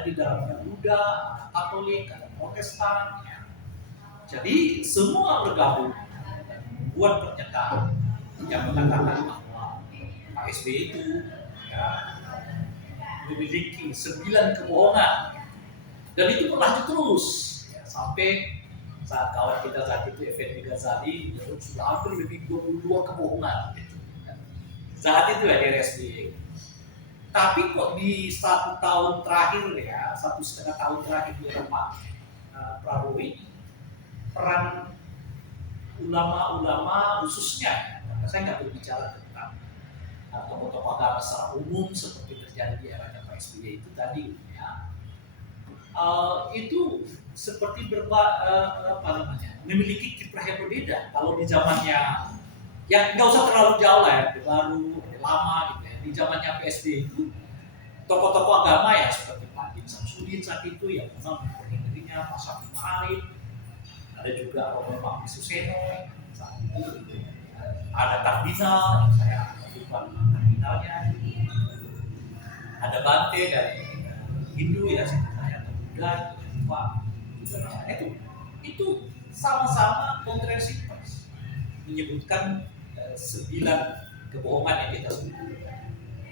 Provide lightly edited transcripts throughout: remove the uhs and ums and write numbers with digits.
ada di dalamnya Buddha, ada Katolik, ada Protestan. Ya. Jadi semua bergabung dan membuat pernyataan yang mengatakan bahwa Pak SBY itu ya, memiliki 9 kebohongan dan itu berlanjut terus ya, sampai saat kawan kita saat itu Effendi Ghazali sudah hampir lebih 22 kebohongan gitu. Saat itu ya di SBY. Tapi kok di 1 tahun terakhir ya, 1,5 tahun terakhir di Pak Prabowo ini peran ulama-ulama khususnya, karena saya nggak berbicara tentang tokoh-tokoh agama secara umum seperti terjadi di era Pak SBY itu tadi ya, itu seperti memiliki kiprah yang berbeda. Kalau di zamannya ya nggak usah terlalu jauh lah ya, baru lama gitu ya. Di zamannya PSB itu tokoh-tokoh agama ya seperti Pak Din Samsudin saat itu ya memang mempunyai dirinya, Pak Syafiq Ma'arif, ada juga Romo Pak Suseno saat itu gitu. Ada Kardinal, saya lupa kardinalnya, ada Bante dari Hindu ya saya atau Buddha Pak itu sama-sama konferensi pers menyebutkan 9 kebohongan yang kita sebut.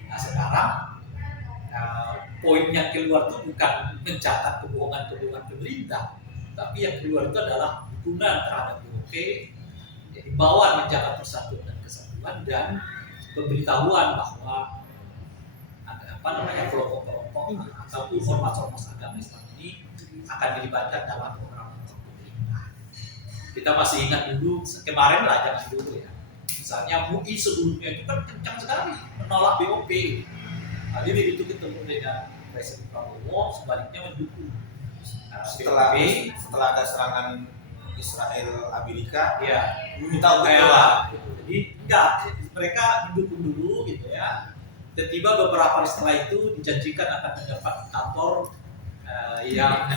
Nah sekarang poin yang keluar itu bukan mencatat kebohongan-kebohongan pemerintah, tapi yang keluar itu adalah dukungan terhadap BOP, jadi bawaan menjaga persatuan dan kesatuan dan pemberitahuan bahwa ada kelompok-kelompok atau ormas-ormas agama Islam ini akan dilibatkan dalam program pemerintah. Kita masih ingat dulu kemarin lah, jangan dulu ya. Misalnya MUI sebelumnya itu kan kencang sekali menolak BOP. Jadi begitu ketemu dengan Presiden Prabowo, sebaliknya mendukung. Setelah ada serangan Israel Amerika, ya minta untuk jadi enggak, mereka mendukung dulu gitu ya. Tiba-tiba beberapa hari setelah itu dijanjikan akan mendapat kantor yang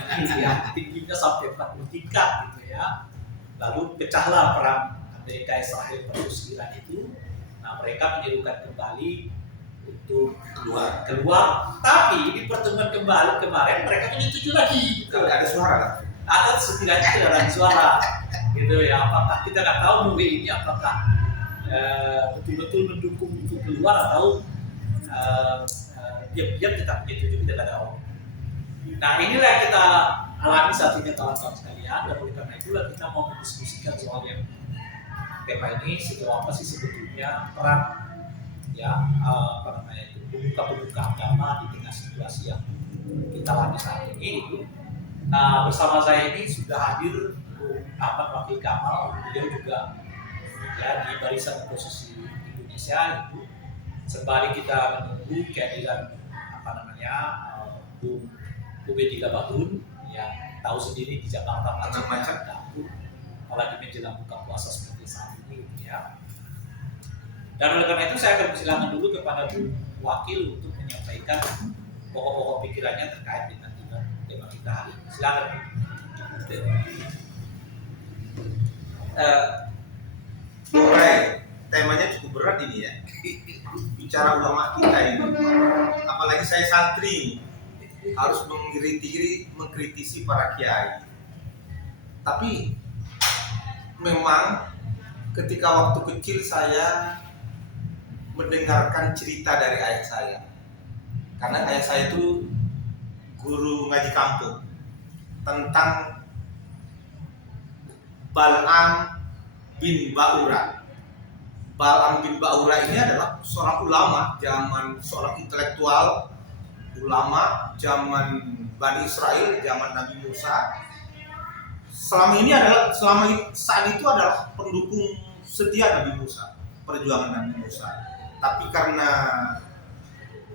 tingginya sampai 40 tingkat gitu ya. Lalu pecahlah perang Amerika Israel versus Iran itu. Nah mereka menyerukan kembali untuk keluar, tapi di pertemuan kemarin mereka menyetujui lagi gitu. Ada suara kan? Ada setidaknya ada suara gitu ya. Apakah kita nggak tahu MUI ini apakah betul-betul mendukung untuk keluar atau diam-diam tetap menyetujui, kita tahu. Nah inilah yang kita alami saat ini kawan-kawan sekalian, dan oleh karena itulah kita mau mendiskusikan soal yang tema ini, sejauh apa sih sebetulnya peran ya pemuka-pemuka agama di tengah situasi yang kita alami saat ini gitu. Nah bersama saya ini sudah hadir Ahmad Wakil Kamal, beliau juga ya di barisan oposisi Indonesia itu. Sembari kita menunggu kehadiran Bung Ubedillah Badrun yang tahu sendiri di Jakarta macam-macam dapur, apalagi menjelang buka puasa seperti saat ini gitu ya. Dan oleh karena itu saya akan persilakan dulu kepada Bu Wakil untuk menyampaikan pokok-pokok pikirannya terkait dengan tema kita hari ini. Silakan. Temanya cukup berat ini ya. Bicara ulama kita ini, apalagi saya santri harus mengkritisi para kiai. Tapi memang ketika waktu kecil saya mendengarkan cerita dari ayah saya, karena ayah saya itu guru ngaji kampung, tentang Bal'am bin Ba'ura. Bal'am bin Ba'ura ini adalah seorang ulama zaman seorang intelektual, ulama zaman Bani Israel, zaman Nabi Musa. Selama saat itu adalah pendukung setia Nabi Musa, perjuangan Nabi Musa. Tapi karena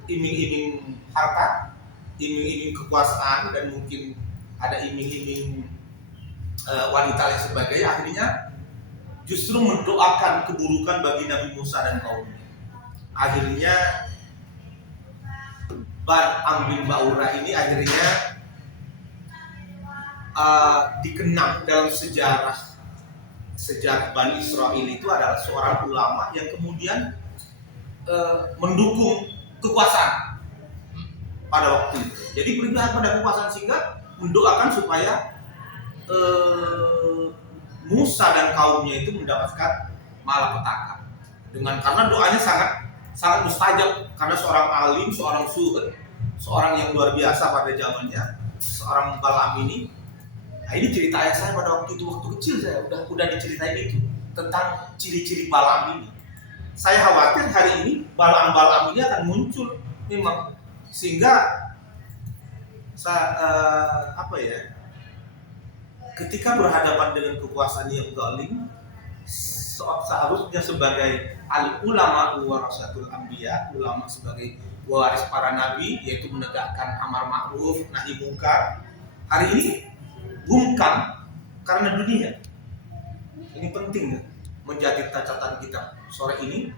iming-iming harta, iming-iming kekuasaan, dan mungkin ada iming-iming wanita dan sebagainya, akhirnya justru mendoakan keburukan bagi Nabi Musa dan kaumnya. Akhirnya Bal'am bin Ba'ura ini akhirnya dikenang dalam sejarah Bani Israel itu adalah seorang ulama yang kemudian mendukung kekuasaan. pada waktu itu. Jadi berpihak pada kekuasaan sehingga mendoakan supaya Musa dan kaumnya itu mendapatkan malapetaka. Karena doanya sangat mustajab, karena seorang alim, seorang suhud, seorang yang luar biasa pada zamannya, seorang Balaam ini. Nah, ini cerita ayah saya pada waktu kecil saya udah diceritain itu tentang ciri-ciri Balaam ini. Saya khawatir hari ini Balaam ini akan muncul memang, sehingga ketika berhadapan dengan kekuasaan yang zalim, seharusnya sebagai ulama warasatul anbiya, ulama sebagai waris para nabi, yaitu menegakkan amar ma'ruf nahi mungkar, hari ini bungkam karena dunia. Ini penting menjadi catatan kita sore ini.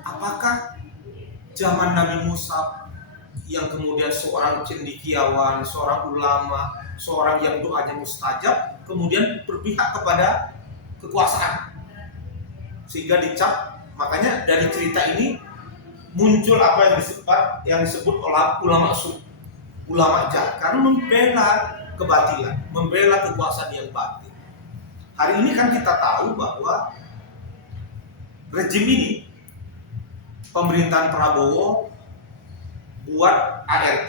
Apakah zaman Nabi Musa yang kemudian seorang cendekiawan, seorang ulama, seorang yang doanya mustajab, kemudian berpihak kepada kekuasaan sehingga dicap? Makanya dari cerita ini muncul apa yang disebut oleh ulama jahat, karena membela kebatilan, membela kekuasaan yang batil. Hari ini kan kita tahu bahwa rejim ini, pemerintahan Prabowo buat ART,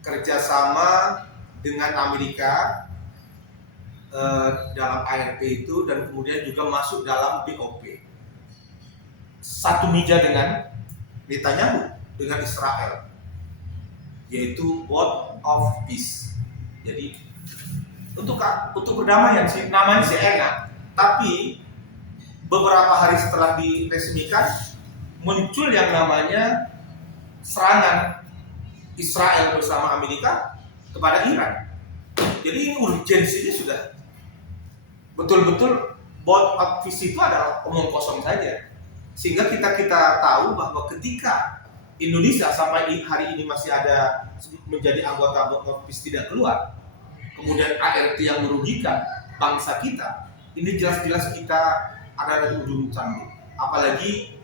kerjasama dengan Amerika dalam ART itu, dan kemudian juga masuk dalam BOP. Satu meja dengan Netanyahu, dengan Israel, yaitu Board of Peace. Jadi untuk perdamaian sih, namanya sih enak, tapi beberapa hari setelah diresmikan muncul yang namanya serangan Israel bersama Amerika kepada Iran. Jadi ini urgensinya sudah betul-betul. Board of Peace itu adalah omong kosong saja, sehingga kita tahu bahwa ketika Indonesia sampai hari ini masih ada menjadi anggota Board of Peace tidak keluar, kemudian ART yang merugikan bangsa kita, ini jelas-jelas kita ada di ujung tanduk. Apalagi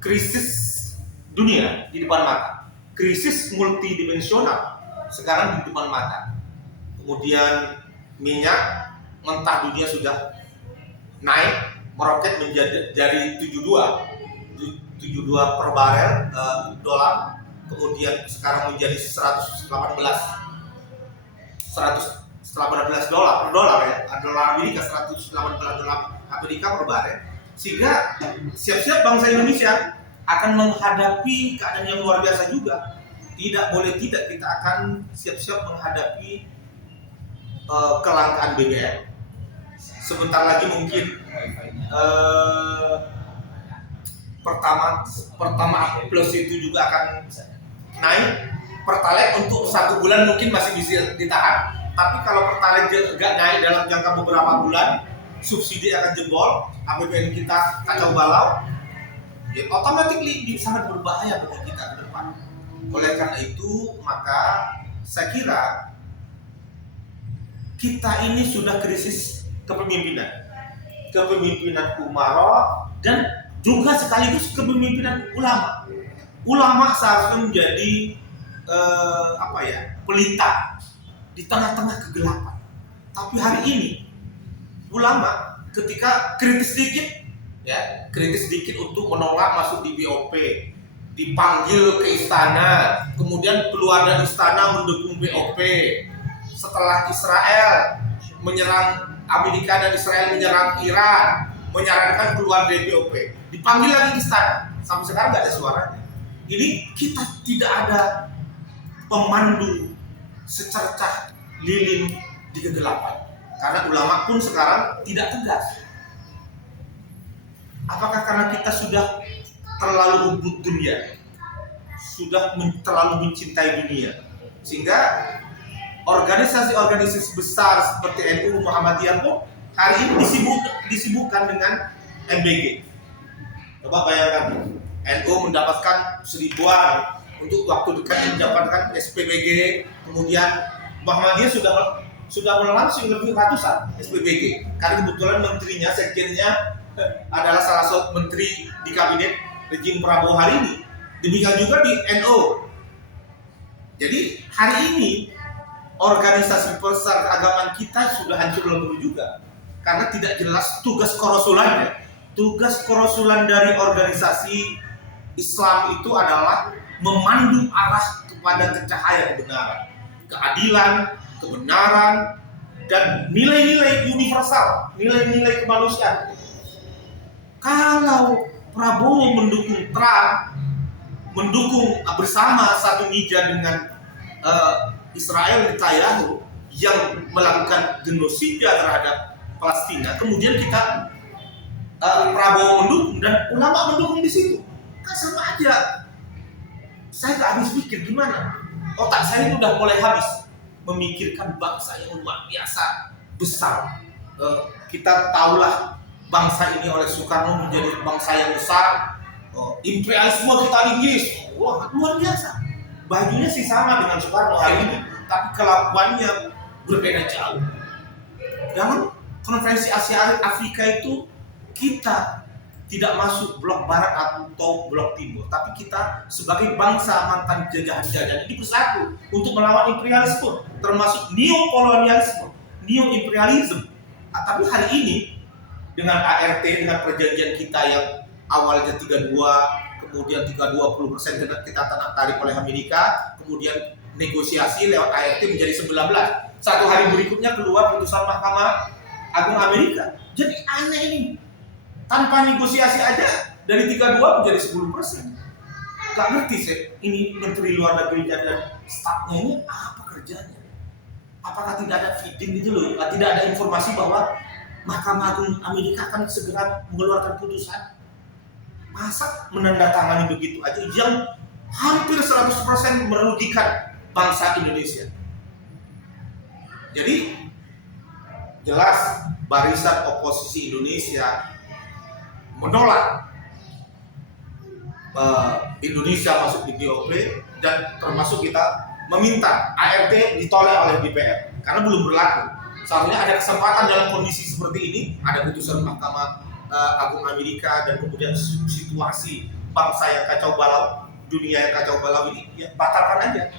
krisis dunia di depan mata, krisis multidimensional sekarang di depan mata. Kemudian minyak mentah dunia sudah naik meroket menjadi dari 72 per barel dolar, kemudian sekarang menjadi 118 dolar per dolar ya, dolar Amerika, 118 dolar Amerika per barel. Sehingga siap-siap bangsa Indonesia akan menghadapi keadaan yang luar biasa juga. Tidak boleh tidak, kita akan siap-siap menghadapi kelangkaan BBM. Sebentar lagi mungkin pertama plus itu juga akan naik. Pertalite untuk 1 bulan mungkin masih bisa ditahan, tapi kalau Pertalite nggak naik dalam jangka beberapa bulan, subsidi akan jebol, APBN kita kacau balau, ya otomatis sangat berbahaya bagi kita ke depan. Oleh karena itu, maka saya kira kita ini sudah krisis kepemimpinan umaro, dan juga sekaligus kepemimpinan ulama. Ulama seharusnya menjadi pelita di tengah-tengah kegelapan. Tapi hari ini ulama ketika kritis sedikit untuk menolak masuk di BOP, dipanggil ke istana, kemudian keluar dari istana mendukung BOP. Setelah Israel menyerang Amerika dan Israel menyerang Iran, menyarankan keluar dari BOP, dipanggil lagi ke istana. Sampai sekarang nggak ada suaranya. Ini kita tidak ada pemandu secercah lilin di kegelapan, karena ulama pun sekarang tidak tegas. Apakah karena kita sudah terlalu hubut dunia, sudah terlalu mencintai dunia, sehingga organisasi-organisasi besar seperti NU, Muhammadiyah pun hari ini disibukkan dengan MBG. Coba bayangkan, NU mendapatkan 1000-an, untuk waktu dekat mendapatkan SPBG, kemudian Muhammadiyah sudah melangsung lebih ratusan SPBG, karena kebetulan menterinya, sekjennya adalah salah satu menteri di kabinet rejim Prabowo hari ini. Demikian juga di NU. Jadi hari ini organisasi besar keagamaan kita sudah hancur lebur juga karena tidak jelas tugas korasulannya. Tugas korasulan dari organisasi Islam itu adalah memandu arah kepada cahaya kebenaran, keadilan, kebenaran, dan nilai-nilai universal, nilai-nilai kemanusiaan. Kalau Prabowo mendukung Trump, mendukung bersama satu meja dengan Israel Netanyahu yang melakukan genosida terhadap Palestina, kemudian kita Prabowo mendukung dan ulama mendukung di situ, kan sama aja. Saya nggak habis pikir gimana, otak saya ini udah mulai habis memikirkan bangsa yang luar biasa besar. Kita tahulah bangsa ini oleh Soekarno menjadi bangsa yang besar. Imperialisme kita Inggris, wah luar biasa. Bajunya sih sama dengan Soekarno hari ini, tapi kelakuannya berbeda jauh. Dalam konferensi Asia Afrika itu kita tidak masuk blok barat atau blok timur, tapi kita sebagai bangsa mantan jajahan ini bersatu untuk melawan imperialisme, termasuk neokolonialisme, neoimperialisme. Tapi hari ini dengan ART, dengan perjanjian kita yang awalnya 32, kemudian 20% kita tarik oleh Amerika, kemudian negosiasi lewat ART menjadi 19. Satu hari berikutnya keluar putusan Mahkamah Agung Amerika. Jadi aneh ini. Tanpa negosiasi aja dari 32 menjadi 10%. Gak ngerti sih, ini Menteri Luar Negeri dan stafnya ini apa kerjanya? Apakah tidak ada feeding gitu loh? Tidak ada informasi bahwa Mahkamah Agung Amerika akan segera mengeluarkan putusan? Masa menandatangani begitu aja yang hampir 100% merugikan bangsa Indonesia? Jadi jelas barisan oposisi Indonesia menolak Indonesia masuk di GOP, dan termasuk kita meminta ART ditolak oleh DPR karena belum berlaku. Seharusnya ada kesempatan dalam kondisi seperti ini, ada putusan Mahkamah Agung Amerika dan kemudian situasi bangsa yang kacau balau, dunia yang kacau balau ini, ya batalkan aja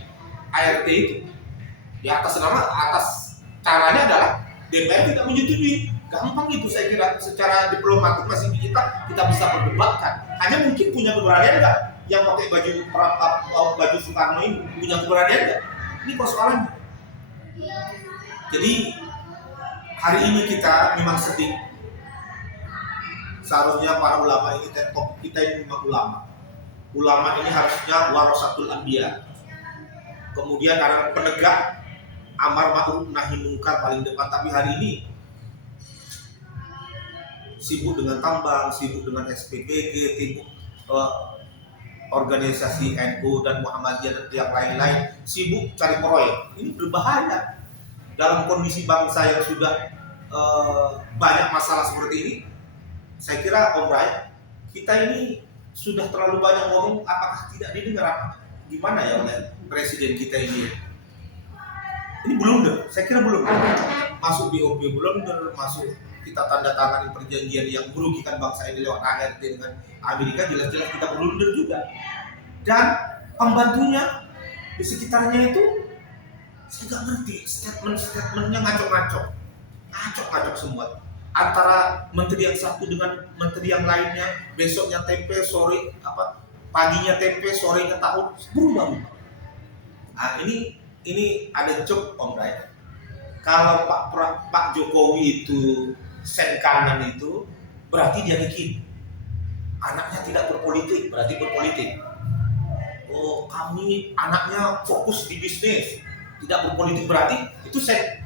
ART itu. Di atas caranya adalah DPR tidak menyetujui. Gampang itu saya kira, secara diplomatik masih kita bisa perdebatkan. Hanya mungkin punya keberanian nggak yang pakai baju Soekarno ini, punya keberanian nggak? Ini persoalannya. Jadi hari ini kita memang sedih. Seharusnya para ulama ini, kita ini memang ulama. Ulama ini harusnya warasatul anbiya. Kemudian ada penegak amar ma'ruf nahi mungkar paling depan, tapi hari ini sibuk dengan tambang, sibuk dengan SPPG, sibuk organisasi NU dan Muhammadiyah dan yang lain-lain, sibuk cari proyek. Ini berbahaya dalam kondisi bangsa yang sudah banyak masalah seperti ini. Saya kira Om Rai, kita ini sudah terlalu banyak ngomong, apakah tidak didengar gimana ya oleh presiden kita ini? Ini blunder, saya kira blunder. Masuk BOP blunder, masuk kita tanda tangani perjanjian yang merugikan bangsa ini lewat ART dengan Amerika, jelas-jelas kita blunder juga. Dan pembantunya di sekitarnya itu saya nggak ngerti, statementnya ngacok-ngacok semua. Antara menteri yang satu dengan menteri yang lainnya, besoknya tempe, sore paginya tempe, sorenya tahu, berubah. Nah, ini ada job Om Rai. Kalau Pak Jokowi itu sen kanan itu berarti dia bikin anaknya tidak berpolitik, berarti berpolitik. Oh, kami anaknya fokus di bisnis, tidak berpolitik, berarti itu sen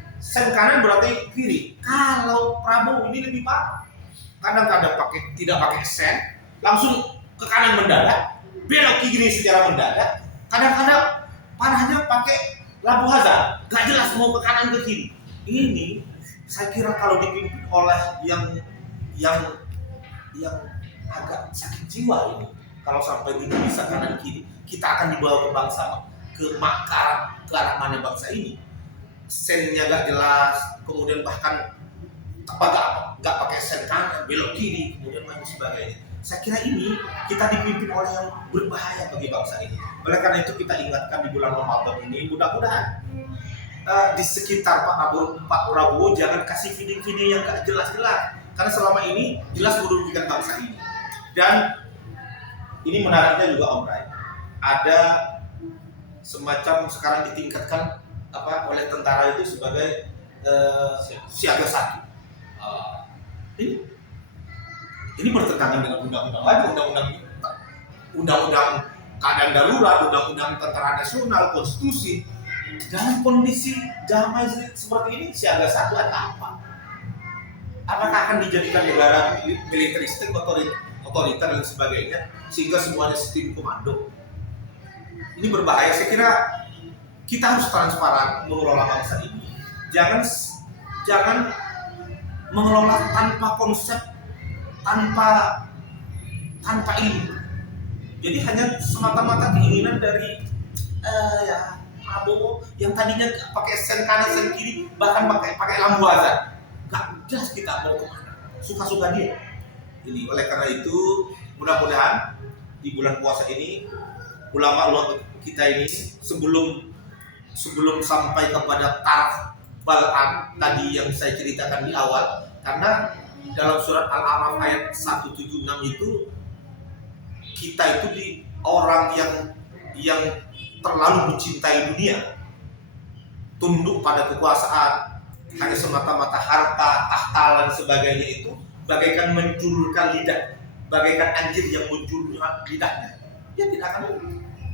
kanan berarti kiri. Kalau Prabowo ini lebih parah. Kadang-kadang tidak pakai sen, langsung ke kanan mendadak, belok ke kiri secara mendadak. Kadang-kadang parahnya pakai lampu hazard, gak jelas mau ke kanan ke kiri. Ini saya kira kalau dipimpin oleh yang agak sakit jiwa ini, kalau sampai ini bisa kanan kiri, kita akan dibawa ke bangsa ke arah mana bangsa ini. Sennya gak jelas, kemudian bahkan gak pakai sen kanan, belok kiri, kemudian lain sebagainya. Saya kira ini kita dipimpin oleh yang berbahaya bagi bangsa ini. Oleh karena itu kita ingatkan di bulan Ramadan ini, mudah-mudahan di sekitar Pak Prabowo jangan kasih video-video yang gak jelas-jelas, karena selama ini jelas merugikan bangsa ini. Dan ini menariknya juga Om Rai, ada semacam sekarang ditingkatkan oleh tentara itu sebagai siaga satu. Ini bertentangan dengan undang-undang lagi, undang-undang keadaan darurat, undang-undang tentara nasional, konstitusi. Dalam kondisi damai seperti ini, siaga satu ada apa? Apakah akan dijadikan negara militeristik, otoriter dan sebagainya, sehingga semuanya sistem komando? Ini berbahaya. Saya kira kita harus transparan mengelola bangsa ini. Jangan mengelola tanpa konsep, tanpa ilmu. Jadi hanya semata-mata keinginan dari Prabowo yang tadinya pakai sen kanan sen kiri, bahkan pakai lampu azan. Gak jelas kita mau kemana, suka-suka dia. Ini oleh karena itu mudah-mudahan di bulan puasa ini ulama kita ini sebelum sampai kepada taraf Bal'am tadi yang saya ceritakan di awal, karena dalam surat Al-A'raf ayat 176 itu kita itu di orang yang terlalu mencintai dunia, tunduk pada kekuasaan, hanya semata-mata harta, tahta dan sebagainya, itu bagaikan menjulurkan lidah, bagaikan anjir yang menjulurkan lidahnya. Dia tidak akan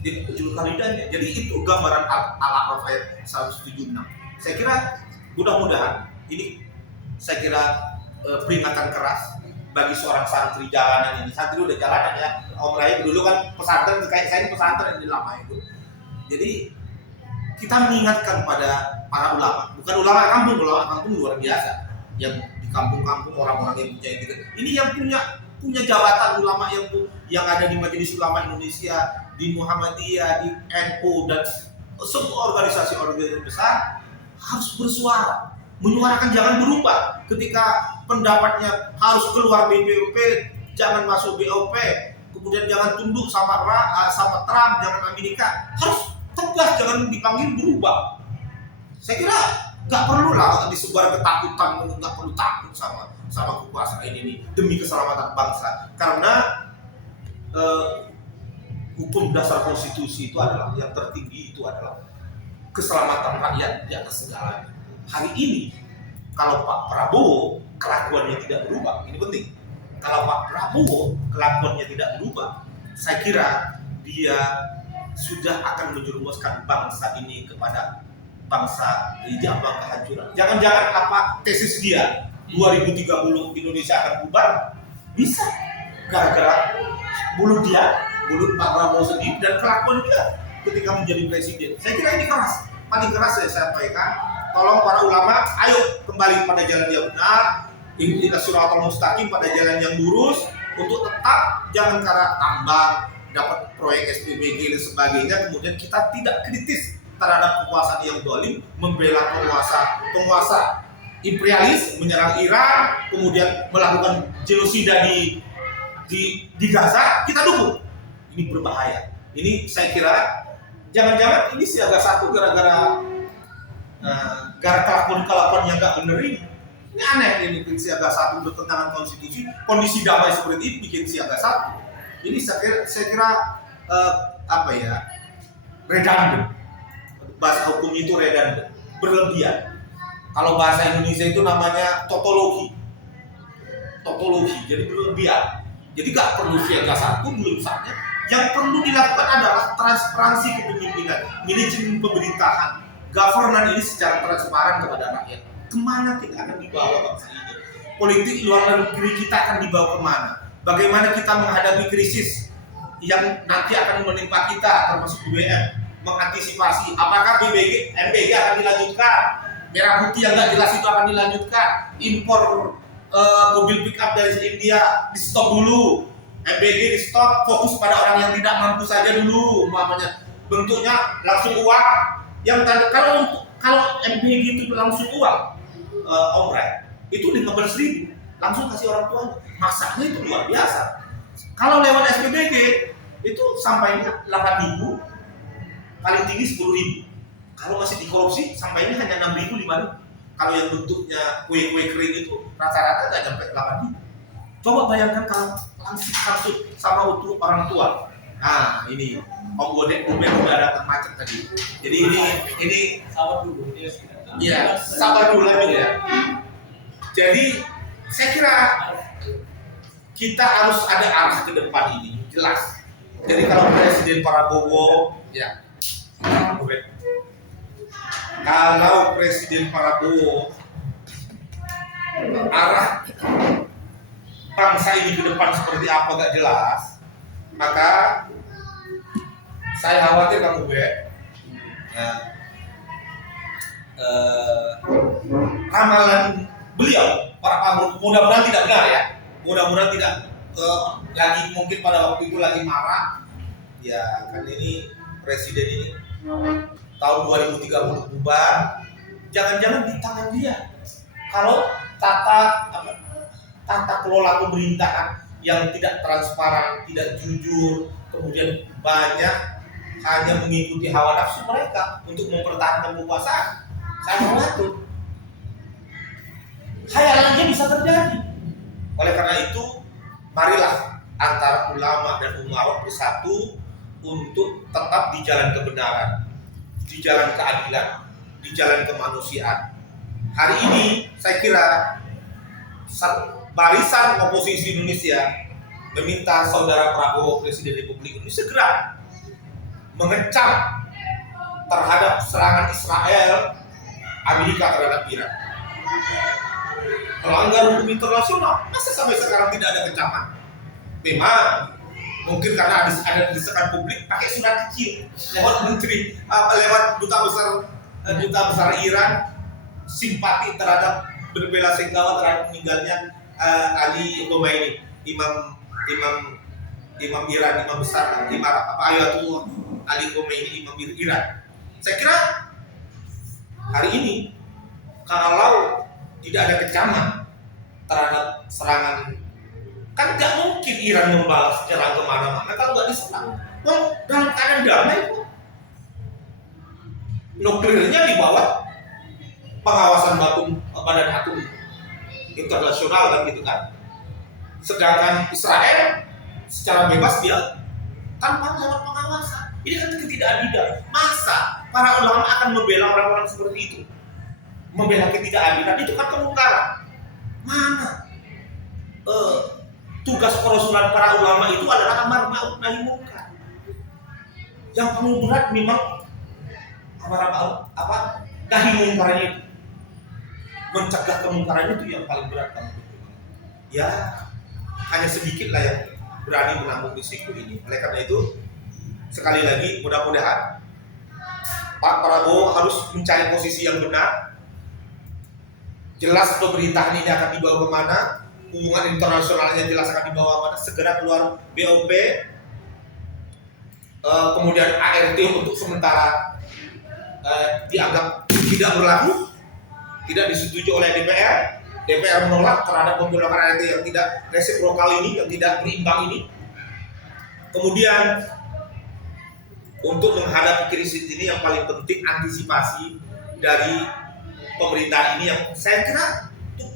menjulurkan lidahnya. Jadi itu gambaran Al-A'raf ayat 176. Saya kira mudah-mudahan ini peringatan keras bagi seorang santri jalanan ini. Santri udah jalanan ya, Om Rai dulu kan pesantren, kayak saya ini pesantren di lama itu. Jadi kita mengingatkan pada para ulama, bukan ulama kampung luar biasa, yang di kampung-kampung orang-orang yang punya itu. Ini yang punya jabatan ulama yang ada di Majelis Ulama Indonesia, di Muhammadiyah, di NU dan semua organisasi besar harus bersuara, menyuarakan, jangan berubah. Ketika pendapatnya harus keluar BPOP, jangan masuk BOP, kemudian jangan tunduk sama Trump, jangan Amerika, harus tegas, jangan dipanggil berubah. Saya kira nggak perlu lah disebar ketakutan, nggak perlu takut sama kekuasaan ini demi keselamatan bangsa. Karena hukum dasar konstitusi itu adalah yang tertinggi, itu adalah keselamatan rakyat di atas segalanya. Hari ini kalau Pak Prabowo kelakuannya tidak berubah, ini penting. Kalau Pak Prabowo kelakuannya tidak berubah, saya kira dia sudah akan menjerumuskan bangsa ini kepada bangsa di jambang kehancuran. Jangan-jangan apa tesis dia 2030 Indonesia akan bubar, bisa gara-gara mulut Pak Prabowo sendiri dan kelakuan dia ketika menjadi presiden. Saya kira ini keras, paling keras saya sampaikan. Tolong para ulama, ayo kembali pada jalan yang benar, ihdinas siratal mustaqim, pada jalan yang lurus, untuk tetap jangan karena tambang, dapat proyek SPBG dan sebagainya, kemudian kita tidak kritis terhadap kekuasaan yang zalim, membela penguasa imperialis, menyerang Iran, kemudian melakukan genosida di Gaza, kita dukung. Ini berbahaya. Ini saya kira jangan-jangan ini siaga satu gara-gara kelakuan yang nggak bener ini. Ini aneh, ini bikin siaga satu bertentangan konstitusi, kondisi damai seperti ini bikin siaga satu. Ini saya kira redundant. Bahasa hukum itu redundant, berlebihan. Kalau bahasa Indonesia itu namanya tautologi, jadi berlebihan. Jadi nggak perlu siaga satu, belum saja. Yang perlu dilakukan adalah transparansi kepemimpinan, manajemen pemerintahan, governance ini secara transparan kepada rakyat. Kemana kita akan dibawa bangsa ini? Politik luar negeri kita akan dibawa kemana? Bagaimana kita menghadapi krisis yang nanti akan menimpa kita, termasuk BBM? Mengantisipasi, apakah MBG akan dilanjutkan? Merah putih yang nggak jelas itu akan dilanjutkan? Impor mobil pick up dari India di stop dulu, MBG di stop, fokus pada orang yang tidak mampu saja dulu, umpamanya bentuknya langsung uang. Yang kalau MBG itu langsung uang, Om Rai, itu 15.000 langsung kasih orang tuanya, masaknya itu luar biasa. Kalau lewat SPBD itu sampainya 8.000, paling tinggi 10.000. Kalau masih dikorupsi sampainya hanya 6.000, 5.000. Kalau yang bentuknya kue-kue kering itu rata-rata nggak sampai 8.000. Coba bayangkan kalau langsung sama untuk orang tua. Nah ini Om Bodek udah datang macet tadi. Jadi ini sabar dulu dia. Iya, sabar dulu ya. Jadi saya kira kita harus ada arah ke depan ini, jelas. Jadi kalau Presiden Prabowo, ya, kalau Presiden Prabowo arah bangsa ini ke depan seperti apa gak jelas, maka saya khawatir Kang Ubed, ya, ramalan beliau, mudah-mudahan tidak benar ya, mudah-mudahan tidak lagi mungkin pada waktu itu lagi marah, ya kan ini presiden ini tahun 2030 bubar, jangan-jangan di tangan dia. Kalau tata kelola pemerintahan yang tidak transparan, tidak jujur, kemudian banyak hanya mengikuti hawa nafsu mereka untuk mempertahankan kekuasaan, saya khawatir khayalannya bisa terjadi. Oleh karena itu, marilah antara ulama dan umaroh bersatu untuk tetap di jalan kebenaran, di jalan keadilan, di jalan kemanusiaan. Hari ini saya kira barisan oposisi Indonesia meminta saudara Prabowo Presiden Republik Indonesia segera mengecam terhadap serangan Israel Amerika terhadap Iran. Melanggar hukum internasional, masa sampai sekarang tidak ada kecaman? Memang mungkin karena ada desakan publik pakai surat kecil lewat menteri, lewat duta besar Iran simpati terhadap berbela sungkawa terhadap meninggalnya Ali Khomeini, imam Iran, imam besar, Ayatullah Ali Khomeini, imam Iran. Saya kira hari ini kalau tidak ada kecaman terhadap serangan, kan tidak mungkin Iran membalas serangan kemana-mana kalau nggak diserang. Well, dalam keadaan damai kok. Nuklirnya di bawah pengawasan badan atom internasional kan gitu kan. Sedangkan Israel secara bebas dia tanpa lewat pengawasan. Ini kan ketidakadilan. Masa para ulama akan membela orang-orang seperti itu? Membela ketidakadilan itu kan kemungkaran. Mana tugas perasulan para ulama itu adalah amar ma'ruf nahi munkar. Yang paling berat memang nahi mungkarnya itu. Mencegah kemungkaran itu yang paling berat kamu. Ya, hanya sedikit lah yang berani menanggung risiko ini. Oleh karena itu, sekali lagi mudah-mudahan Pak Prabowo harus mencari posisi yang benar. Jelas pemerintahan ini akan dibawa kemana, hubungan internasionalnya jelas akan dibawa kemana, segera keluar BOP, kemudian ART untuk sementara dianggap tidak berlaku, tidak disetujui oleh DPR. DPR menolak terhadap pembelokan ART yang tidak resiprokal ini, yang tidak berimbang ini. Kemudian untuk menghadapi krisis ini yang paling penting antisipasi dari pemerintah ini yang saya kira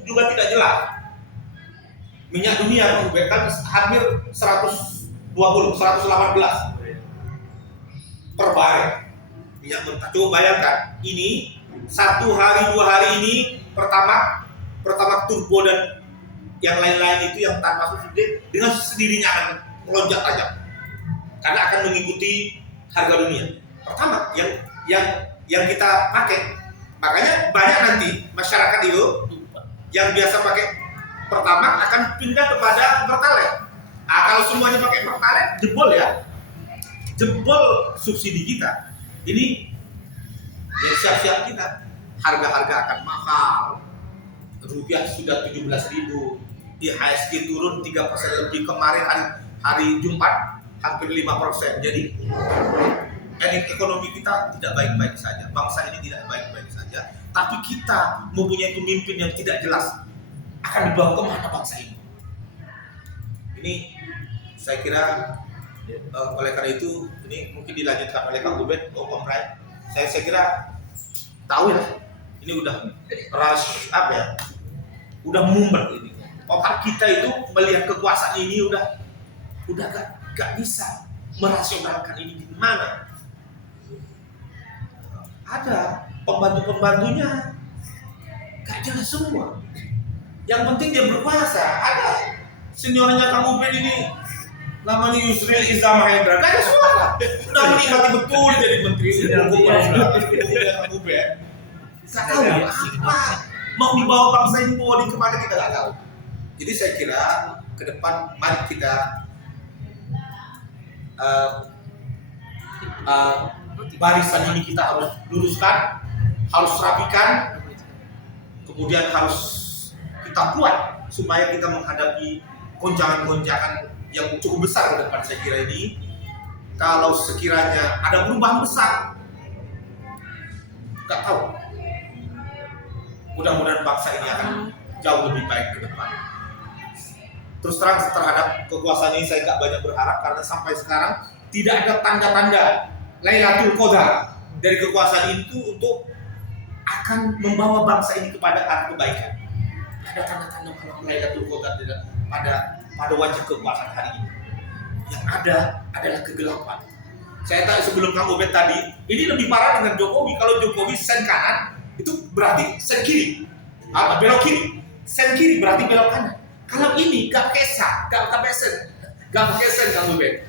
juga tidak jelas. Minyak dunia kan hampir 118 per barel minyak mentah. Coba bayangkan, ini 1 hari 2 hari ini pertama turbo dan yang lain-lain itu yang tanpa subsidi dengan sendirinya akan melonjak tajam karena akan mengikuti harga dunia. Pertama yang kita pakai. Makanya banyak nanti masyarakat itu yang biasa pakai Pertamax akan pindah kepada Pertalite. Kalau semuanya pakai Pertalite, jebol ya, jebol subsidi kita. Ini ya siap-siap kita, harga-harga akan mahal. Rupiah sudah 17.000, IHSG turun 3% lebih kemarin hari Jumat hampir 5%. Jadi ekonomi kita tidak baik-baik saja, bangsa ini tidak baik-baik saja, tapi kita mempunyai pemimpin yang tidak jelas akan dibawa kemana bangsa ini. Ini Saya kira oleh karena itu ini mungkin dilanjutkan oleh Kang Ubed, Om Rai. Saya kira tahu ya, ini udah ras apa ya, udah mumet ini. Otak kita itu melihat kekuasaan ini udah gak bisa merasionalkan ini di mana. Ada pembantu-pembantunya gak jelas semua. Yang penting dia berkuasa. Ada seniornya Kang Ubed ini namanya Yusril Iza Mahendra, gak ada suara. Udah menikmati betul jadi menteri hukum Kang Ubed. Gak tahu apa mau dibawa bangsa ini bawa di kemana kita gak tahu. Jadi saya kira ke depan mari kita barisan ini kita harus luruskan, harus rapikan, kemudian harus kita kuat supaya kita menghadapi goncangan-goncangan yang cukup besar ke depan. Saya kira ini kalau sekiranya ada perubahan besar, nggak tahu, mudah-mudahan bangsa ini akan jauh lebih baik ke depan. Terus terang terhadap kekuasaan ini saya nggak banyak berharap karena sampai sekarang tidak ada tanda-tanda Lailatul Qadar dari kekuasaan itu untuk akan membawa bangsa ini kepada arah kebaikan. Ada tanda-tanda malam Lailatul Qadar pada wajah kekuasaan hari ini. Yang ada adalah kegelapan. Saya tahu sebelum Kang Ubed tadi, ini lebih parah dengan Jokowi. Kalau Jokowi sen kanan, itu berarti sen kiri. Belok kiri. Sen kiri berarti belok kanan. Kalau ini gak pakai sen Kang Ubed.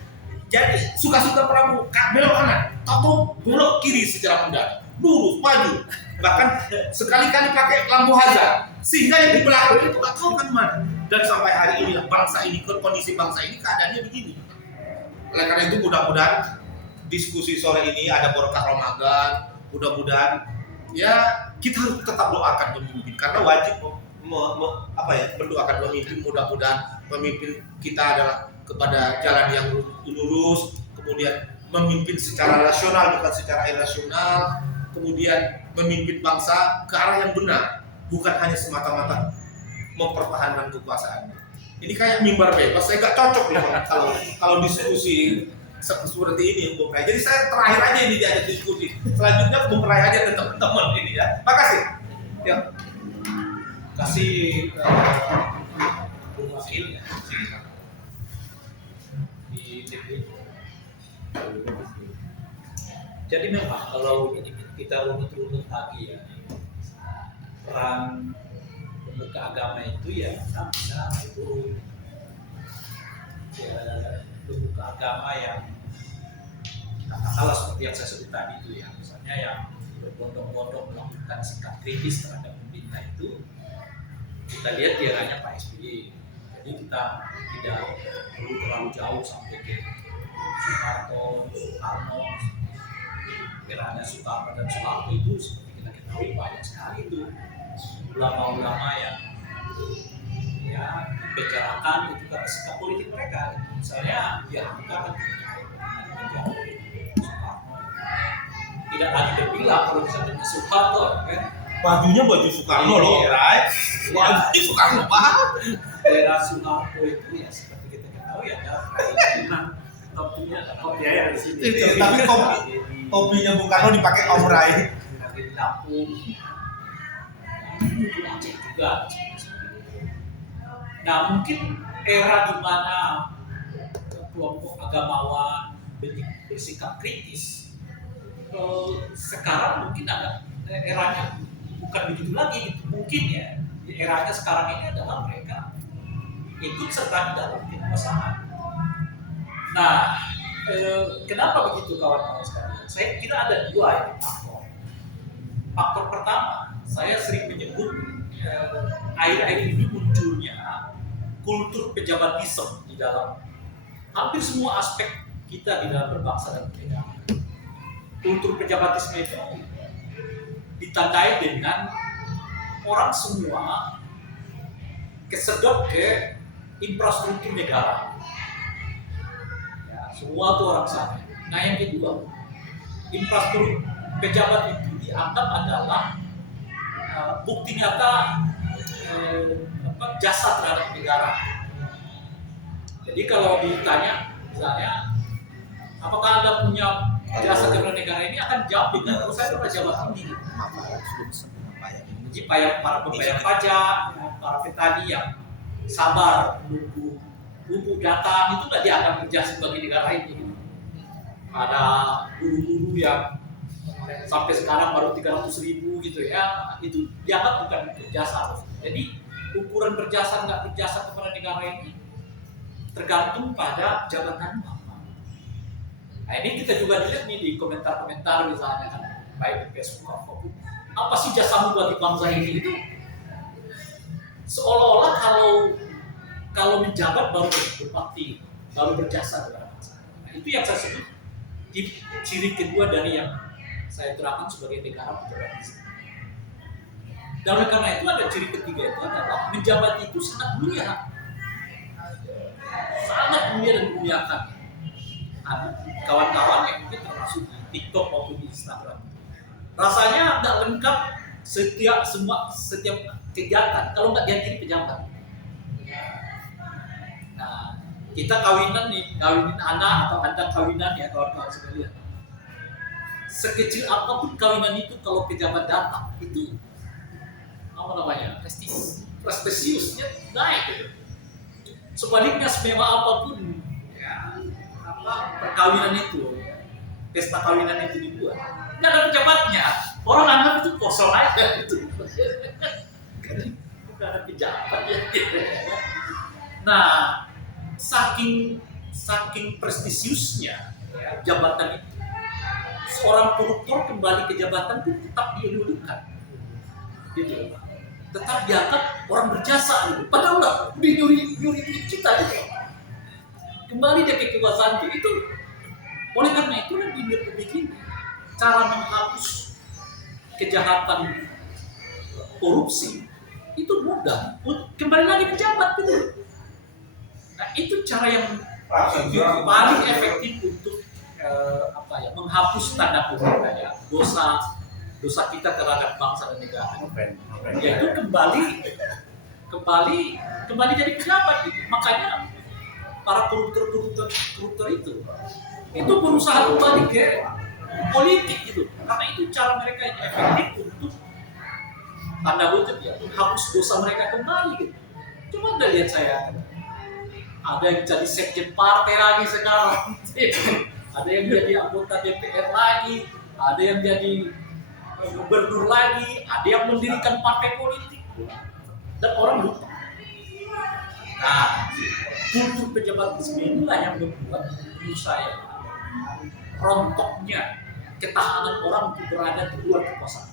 Jadi suka-suka Prabowo belok kanan, atau belok kiri secara mudah, lurus maju, bahkan sekali-kali pakai lampu hazard, sehingga yang di belakang itu nggak tahu kan mana. Dan sampai hari ini bangsa ini, kondisi bangsa ini keadaannya begini. Oleh karena itu mudah-mudahan diskusi sore ini ada berkah Ramadan, mudah-mudahan ya kita harus tetap doakan pemimpin karena wajib mendoakan pemimpin. Mudah-mudahan pemimpin kita adalah kepada jalan yang lurus, kemudian memimpin secara rasional bukan secara irasional, kemudian memimpin bangsa ke arah yang benar, bukan hanya semata-mata mempertahankan kekuasaannya. Ini kayak mimbar bebas, saya gak cocok loh kalau diskusi seperti ini, Bung Rai. Jadi saya terakhir aja ini diajak diskusi. Selanjutnya Bung Rai aja teman-teman ini ya. Makasih. Ya. Kasih Bung Wakil ya. Jadi memang kalau kita runut-runut lagi ya, peran pemuka agama itu ya bisa itu ya, pemuka agama yang katakanlah seperti yang saya sebut tadi itu ya, misalnya yang berbondong-bondong melakukan sikap kritis terhadap pemerintah itu, kita lihat di eranya Pak SBY. Jadi kita tidak perlu terlalu jauh sampai ke Soeharto, Soekarno, eranya Soekarno dan Soeharto itu seperti kita ketahui banyak sekali itu ulama-ulama yang ya dibicarakan itu karena sikap politik mereka. Misalnya ya kita kan menjauh Soekarno, tidak lagi berbilang kalau misalnya Soeharto kan bajunya baju Soekarno loh, right? Baju Soekarno banget. Era Soeharto itu ya seperti kita ketahui ada topinya yang di sini. Tapi topinya Bung Karno dipakai Om Rai. Di Lampung, di Aceh juga. Nah mungkin era di mana kelompok agamawan bersikap kritis, sekarang mungkin agak eranya bukan begitu lagi gitu. Mungkin ya eranya sekarang ini adalah mereka ikut serta di dalam kekuasaan. Nah, kenapa begitu kawan-kawan sekalian? Saya kira ada dua ya, faktor. Faktor pertama, saya sering menyebut akhir-akhir ini munculnya kultur pejabatisme di dalam hampir semua aspek kita di dalam berbangsa dan bernegara. Kultur pejabatisme itu ditandai dengan orang semua kesedot ke infrastruktur negara. Ya, semua tuh orang sana. Nah yang kedua, infrastruktur pejabat itu dianggap adalah bukti nyata jasa terhadap negara. Jadi kalau ditanya misalnya apakah Anda punya jasa kepada negara ini, akan jawab dengan saya sudah jawab ini. Jadi para pembayar pajak, para petani yang sabar menunggu buku datang itu nggak dianggap berjasa bagi negara ini. Ada guru-guru yang sampai sekarang baru 300.000 gitu ya, itu dianggap bukan berjasa. Jadi ukuran berjasa nggak berjasa kepada negara ini tergantung pada jabatan apa. Nah ini kita juga lihat nih di komentar-komentar misalnya kan, baik di Facebook apapun, apa sih jasamu bagi bangsa ini, itu seolah-olah kalau menjabat baru berbakti, baru berjasa kepada bangsa. Nah itu yang saya sebut ciri kedua dari yang saya terapkan sebagai negara pejabat. Dan oleh karena itu ada ciri ketiga itu adalah menjabat itu sangat mulia, dan muliakan. Ada kawan-kawan yang mungkin termasuk di TikTok maupun di Instagram. Rasanya nggak lengkap setiap kegiatan kalau nggak dihadiri pejabat. Nah, kita kawinan anak atau Anda kawinan ya kawan-kawan sekalian. Sekecil apapun kawinan itu kalau pejabat datang itu apa namanya? Prestisiusnya naik gitu. Sebaliknya semewah apapun ya, perkawinan itu, pesta kawinan itu dibuat, nggak ada pejabatnya, orang anggap itu kosong aja gitu. Bukan ada pejabat ya. Nah, saking prestisiusnya ya, jabatan itu, seorang koruptor kembali ke jabatan itu tetap dielulukan, gitu. Tetap dianggap orang berjasa gitu. Padahal udah nyuri kita gitu. Kembali dia ke kekuasaan itu. Oleh karena itu di Republik ini cara menghapus kejahatan korupsi itu mudah. Kembali lagi pejabat gitu. Nah itu cara yang paling efektif untuk menghapus tanda kutip ya dosa kita terhadap bangsa dan negara, yaitu kembali jadi pejabat gitu. Makanya para koruptor itu berusaha kembali ke politik gitu, karena itu cara mereka yang efektif untuk tanda kutip ya menghapus dosa mereka kembali gitu. Cuma Anda lihat saya, ada yang jadi sekjen partai lagi sekarang, ada yang jadi anggota DPR lagi, ada yang jadi gubernur lagi, ada yang mendirikan partai politik, dan orang lupa. Nah, kultur pejabatisme inilah yang membuat menurut saya rontoknya ketahanan orang untuk berada di luar kekuasaan.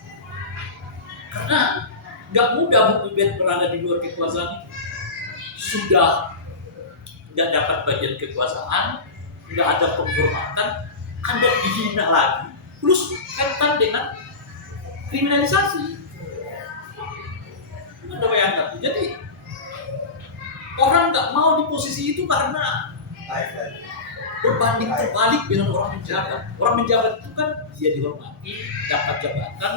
Karena nggak mudah berada di luar kekuasaan, sudah nggak dapat bagian kekuasaan, nggak ada penghormatan, Anda dihina lagi, plus rentan dengan kriminalisasi. Anda bayangkan, jadi orang nggak mau di posisi itu karena berbanding terbalik dengan orang menjabat. Orang menjabat itu kan dia dihormati, dapat jabatan,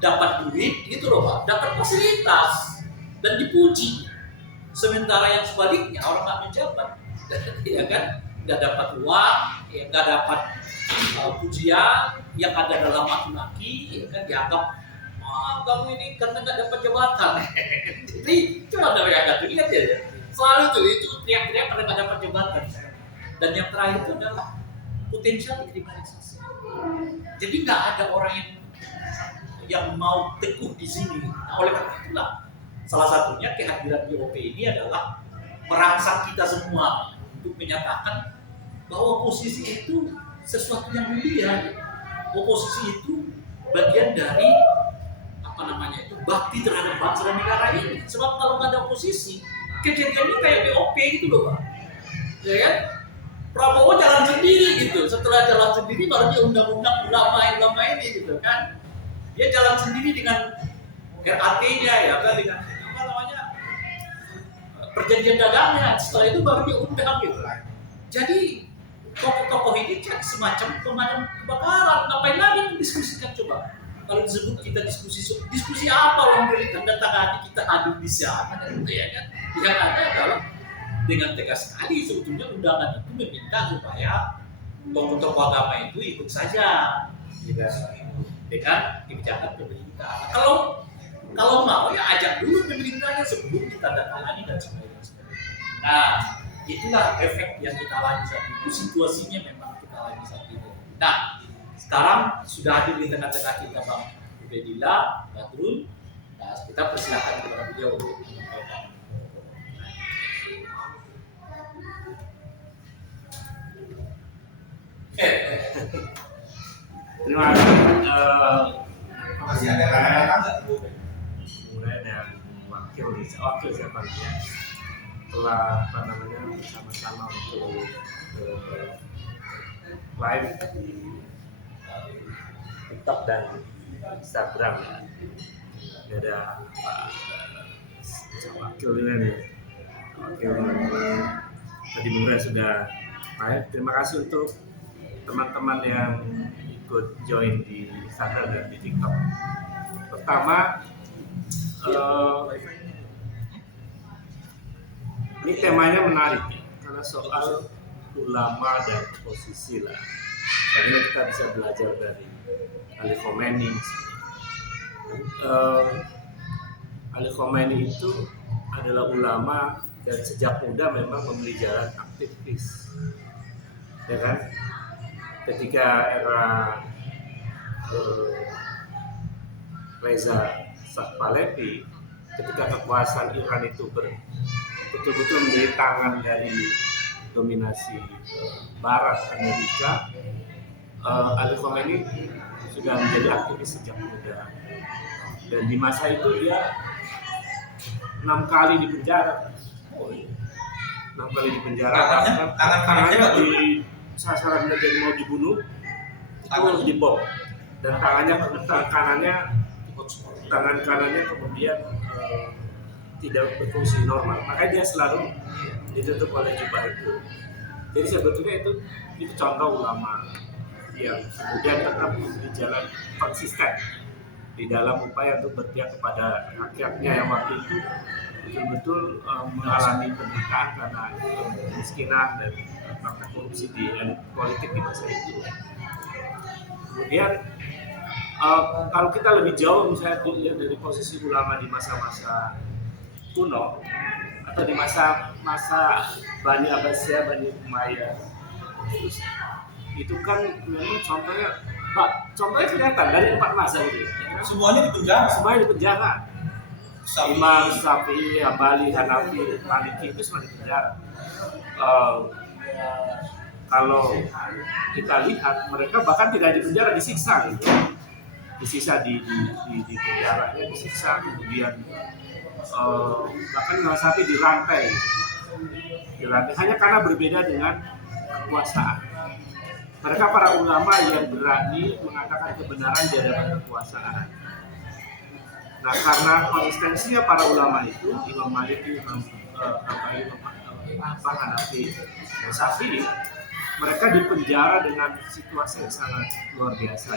dapat duit, gitu loh Pak, dapat fasilitas dan dipuji. Sementara yang sebaliknya orang nggak menjabat, ya kan, nggak dapat uang, ya nggak dapat pujian, yang ada dalam maki-maki, ya kan, dianggap kamu ini karena nggak dapat jabatan. Jadi cuma ada yang nggak lihat ya, selalu itu teriak-teriak karena nggak dapat jabatan. Dan yang terakhir itu adalah potensial dikriminalisasi. Jadi nggak ada orang yang mau teguh di sini. Nah, oleh karena itulah salah satunya kehadiran BOP ini adalah merangsang kita semua untuk menyatakan bahwa oposisi itu sesuatu yang mulia. Oposisi itu bagian dari bakti terhadap bangsa dan negara ini. Sebab kalau nggak ada oposisi, kejadiannya kayak BOP gitu loh Pak. Ya kan? Prabowo jalan sendiri gitu. Setelah jalan sendiri baru dia undang-undang ulama ini gitu kan. Dia jalan sendiri dengan RAT-nya ya kan, dengan perjanjian dagangnya. Setelah itu baru dia undang gitu. Jadi tokoh-tokoh ini jadi semacam pemadam kebakaran. Ngapain lagi mendiskusikan coba? Kalau disebut kita diskusi apa orang beri tanda tangan kita adu di sana gitu ya kan? Yang ada adalah dengan tegas sekali sebetulnya undangan itu meminta supaya tokoh-tokoh agama itu ikut saja dengan kebijakan pemerintah. Kalau mau ya ajak dulu pemerintahnya sebelum ditandatangani dan sebagainya. Nah, itulah efek yang kita alami saat itu. Situasinya memang kita alami saat itu. Nah, sekarang sudah hadir di tengah-tengah kita Bang Ubedillah Badrul. Nah, kita persilakan kepada beliau untuk menyampaikan. Terima kasih. Masih ada kata-kata nggak? Mulai dan wakil siapa ya telah bersama-sama untuk live di TikTok dan Instagram ya. Ada wakilnya nih, wakil tadi Murah sudah live. Terima kasih untuk teman-teman yang ikut join di Instagram dan di TikTok. Pertama, ini temanya menarik ya, karena soal ulama dan posisi lah. Karena kita bisa belajar dari Ali Khomeini. Ali Khomeini itu adalah ulama dan sejak muda memang memilih jalan aktivis, ya kan? Ketika era Reza Shah Pahlavi, ketika kekuasaan Iran itu betul-betul menjadi tangan dari dominasi Barat Amerika, Ali Khomeini sudah menjadi aktivis sejak muda, dan di masa itu dia 6 kali di penjara. 6 kali di penjara tangannya di sasaran jadi mau dibunuh itu dibom, dan tangan kanannya kemudian tidak berfungsi normal, makanya dia selalu ditutup oleh jubah itu. Jadi sebetulnya itu contoh ulama yang kemudian tetap di jalan konsisten di dalam upaya untuk berpihak kepada rakyatnya yang waktu itu betul-betul mengalami penderitaan karena kemiskinan dan praktek korupsi di elit politik di masa itu. Kemudian kalau kita lebih jauh misalnya dilihat dari posisi ulama di masa-masa kuno atau di masa Bani Abbasiyah, Bani Umayyah, itu kan memang contohnya kelihatan dari 4 masa itu. Semuanya di penjara. Imam Syafi'i, Hambali, Hanafi, Maliki itu semua di penjara. Kalau kita lihat mereka bahkan tidak di penjara, disiksa gitu. Disiksa di penjaranya, disiksa, kemudian bahkan Imam Syafi'i dirantai hanya karena berbeda dengan kekuasaan. Mereka para ulama yang berani mengatakan kebenaran di hadapan kekuasaan. Nah, karena konsistensinya para ulama itu, Imam Malik, Imam Hanafi, dan Syafi'i, mereka dipenjara dengan situasi yang sangat luar biasa,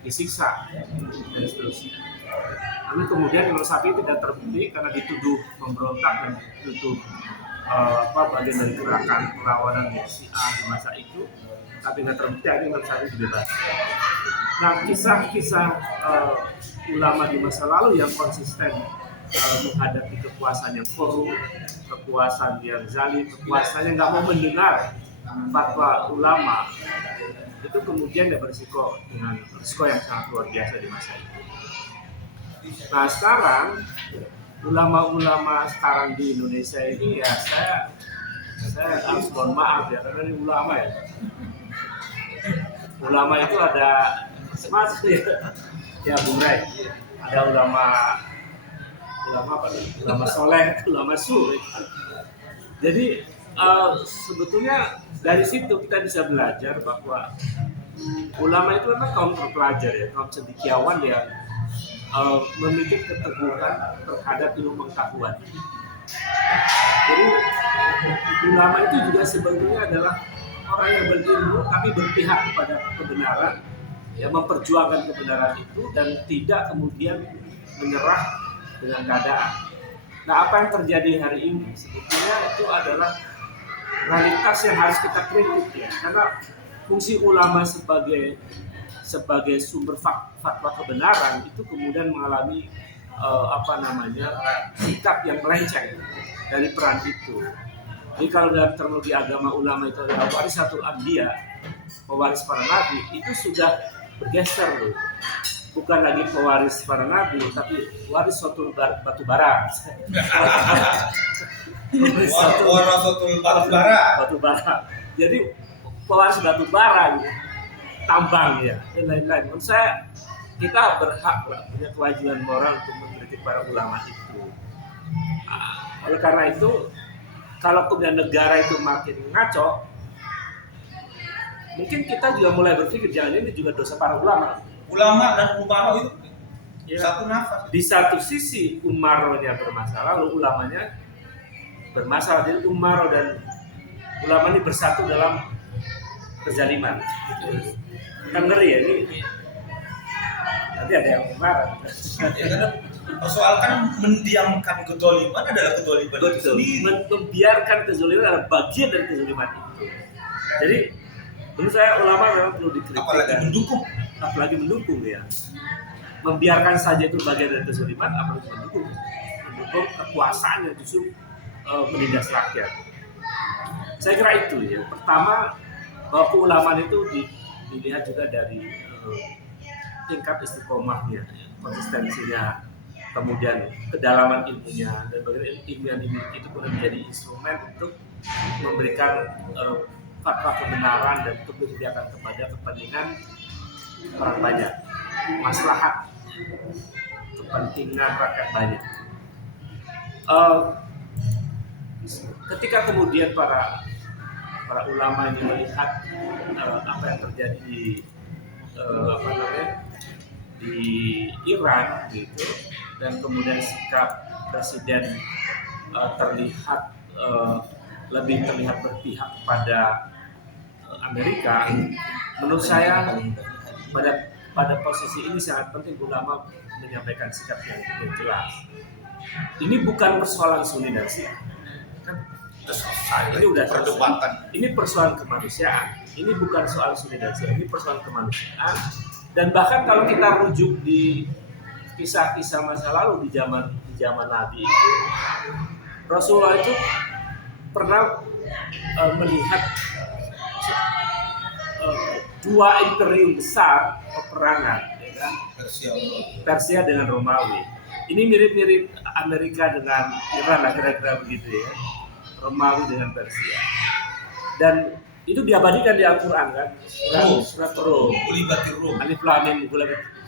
disiksa dan seterusnya. Namun kemudian Imam Syafi'i tidak terbukti karena dituduh memberontak dan dituduh bagian dari gerakan perlawanan Syiah di masa itu, tapi nggak terbukti, akhirnya Imam Syafi'i dibebas. Nah, kisah-kisah ulama di masa lalu yang konsisten menghadapi kekuasaan yang korup, kekuasaan yang zalim, kekuasaan yang nggak mau mendengar fatwa ulama, itu kemudian dia berisiko dengan risiko yang sangat luar biasa di masa itu. Nah, sekarang ulama-ulama sekarang di Indonesia ini ya saya harus mohon maaf ya, karena ini ulama ya. Ulama itu ada semacam ya Bung Rai, ada ulama apa nih? Ulama soleh, ulama su. Jadi sebetulnya dari situ kita bisa belajar bahwa ulama itu memang kaum terpelajar ya, kaum cendekiawan yang memiliki keteguhan terhadap ilmu pengetahuan. Jadi ulama itu juga sebetulnya adalah orang yang berilmu tapi berpihak kepada kebenaran, yang memperjuangkan kebenaran itu dan tidak kemudian menyerah dengan keadaan. Nah, apa yang terjadi hari ini sebetulnya itu adalah realitas yang harus kita kritik ya, karena fungsi ulama sebagai sumber fatwa kebenaran itu kemudian mengalami sikap yang melenceng dari peran itu. Jadi kalau dalam terminologi agama, ulama itu adalah warisatul anbiya, pewaris para nabi, itu sudah bergeser loh. Bukan lagi pewaris para nabi, tapi waris suatu batu bara. Warasatul batu bara. Batu bara. Jadi pewaris batu bara, gitu. Tambang ya, dan lain-lain. Menurut saya kita berhak lah, punya kewajiban moral untuk mengkritik para ulama itu. Oleh karena itu, kalau kemudian negara itu makin ngaco, mungkin kita juga mulai berpikir jangan ini juga dosa para ulama. Ulama dan umaro itu Ya. satu nafas. Di satu sisi umaronya bermasalah, lalu ulamanya bermasalah. Jadi umaro dan ulama ini bersatu dalam kezaliman. Kan ngeri ya ini. Nanti ada yang marah. Ya, karena persoalkan mendiamkan kedoliman adalah kedoliman itu Betul. sendiri. Membiarkan kezaliman adalah bagian dari kezaliman itu. Jadi menurut saya ulama memang perlu dikritik. Apalagi mendukung ya. Membiarkan saja itu bagian dari kezaliman, apalagi mendukung kekuasaan yang justru menindas rakyat. Saya kira itu ya. Pertama, bahwa keulamaan itu dilihat juga dari tingkat istiqomahnya, ya, konsistensinya, kemudian kedalaman ilmunya, dan bagaimana ilmu yang dimiliki itu kemudian menjadi instrumen untuk memberikan fatwa kebenaran dan keberpihakan kepada kepentingan orang banyak, maslahat kepentingan rakyat banyak. Ketika kemudian para ulama ini melihat apa yang terjadi di Iran gitu, dan kemudian sikap presiden terlihat lebih terlihat berpihak pada Amerika, menurut saya pada posisi ini sangat penting ulama menyampaikan sikap yang jelas. Ini bukan persoalan Sunni dan Syiah, kan ini udah perdebatan. Ini persoalan kemanusiaan. Ini bukan soal Sunni dan Syiah, ini persoalan kemanusiaan. Dan bahkan kalau kita rujuk di kisah-kisah masa lalu di zaman Nabi itu, Rasulullah itu pernah melihat dua imperium besar peperangan, ya kan? Persia dengan Romawi. Ini mirip-mirip Amerika dengan Iran lah, kira-kira begitu ya. Romawi dengan Persia. Dan itu diabadikan di Al-Quran kan, surat Rum, Alif Lam Mim,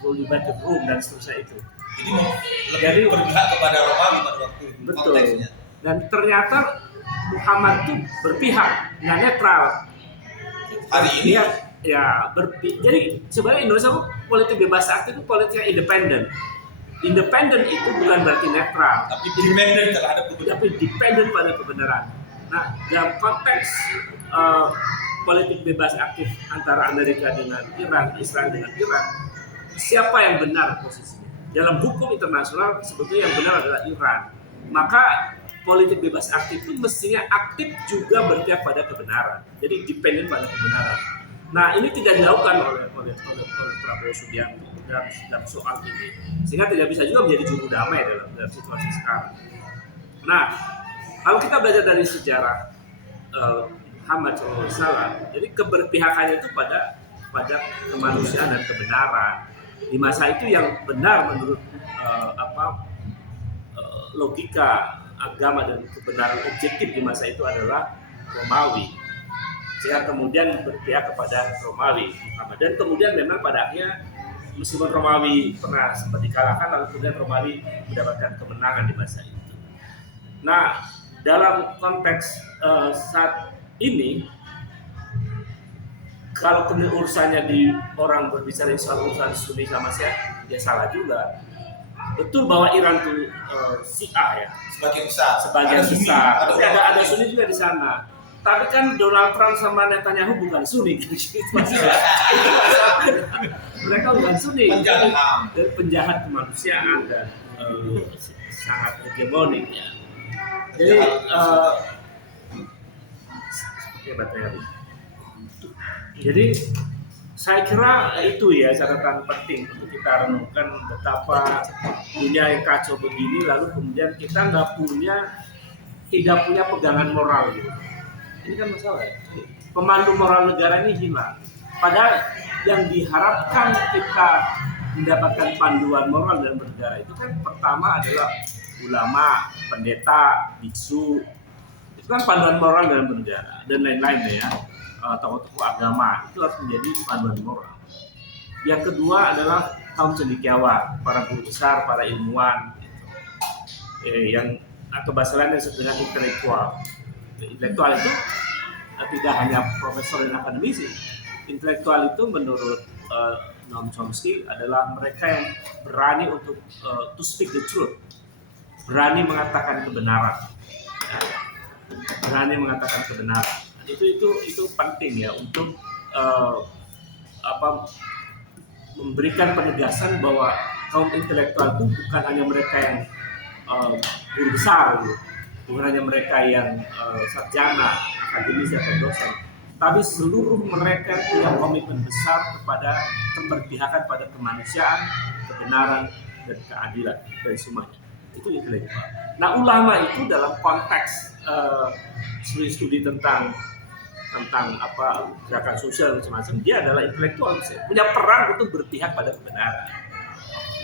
Gulibatir Rum dan seterusnya itu. Jadi lebih berpihak kepada Romawi pada waktu itu. Betul. Konteksnya. Dan ternyata Muhammad itu berpihak, nggak netral. Hari ini ya jadi sebenarnya Indonesia politik bebas aktif itu politik yang independen. Independen itu bukan berarti netral, tapi dependen terhadap kebenaran. Tapi dependen pada kebenaran. Nah, dalam konteks politik bebas aktif antara Amerika dengan Iran, Israel dengan Iran, siapa yang benar posisinya? Dalam hukum internasional sebetulnya yang benar adalah Iran. Maka politik bebas aktif itu mestinya aktif juga berpihak pada kebenaran. Jadi dependen pada kebenaran. Nah, ini tidak dilakukan oleh Prabowo Subianto dalam soal ini, sehingga tidak bisa juga menjadi juru damai dalam situasi sekarang. Nah, kalau kita belajar dari sejarah Muhammad SAW, jadi keberpihakannya itu pada kemanusiaan dan kebenaran. Di masa itu yang benar menurut logika agama dan kebenaran objektif di masa itu adalah Romawi, sehingga kemudian berpihak kepada Romawi Muhammad. Dan kemudian memang pada akhirnya meskipun Romawi pernah sempat dikalahkan, lalu kemudian Romawi mendapatkan kemenangan di masa itu. Nah, dalam konteks saat ini, kalau kemudian urusannya di orang berbicara soal urusan Sunni sama Syiah, ya salah juga. Betul bahwa Iran itu Syiah ya, sebagian besar. Tapi ada Sunni juga di sana. Tapi kan Donald Trump sama Netanyahu bukan Sunni, mereka bukan Sunni, dari penjahat kemanusiaan dan sangat hegemonik ya. Jadi seperti apa tadi? Jadi saya kira itu ya catatan penting untuk kita renungkan betapa dunia yang kacau begini, lalu kemudian kita tidak punya pegangan moral gitu. Ini kan masalah ya. Pemandu moral negara ini hilang. Padahal yang diharapkan kita mendapatkan panduan moral dalam bernegara itu kan pertama adalah ulama, pendeta, biksu. Itu kan panduan moral dalam bernegara dan lain-lain ya. Tokoh-tokoh agama itu harus menjadi panduan moral. Yang kedua adalah kaum cendekiawan, para guru besar, para ilmuwan, yang atau bahasa lain yang disebut dengan intelektual. Intelektual itu tidak hanya profesor dan akademisi. Intelektual itu menurut Noam Chomsky adalah mereka yang berani untuk to speak the truth, berani mengatakan kebenaran, berani mengatakan kebenaran. Itu penting ya untuk memberikan penegasan bahwa kaum intelektual itu bukan hanya mereka yang guru besar, gitu. Bukan hanya mereka yang sarjana, akademis atau dosen, tapi seluruh mereka punya komitmen besar kepada keberpihakan pada kemanusiaan, kebenaran, dan keadilan dari semuanya. Itu intelektual. Nah, ulama itu dalam konteks studi tentang gerakan sosial macam-macam, dia adalah intelektual, punya peran untuk berpihak pada kebenaran.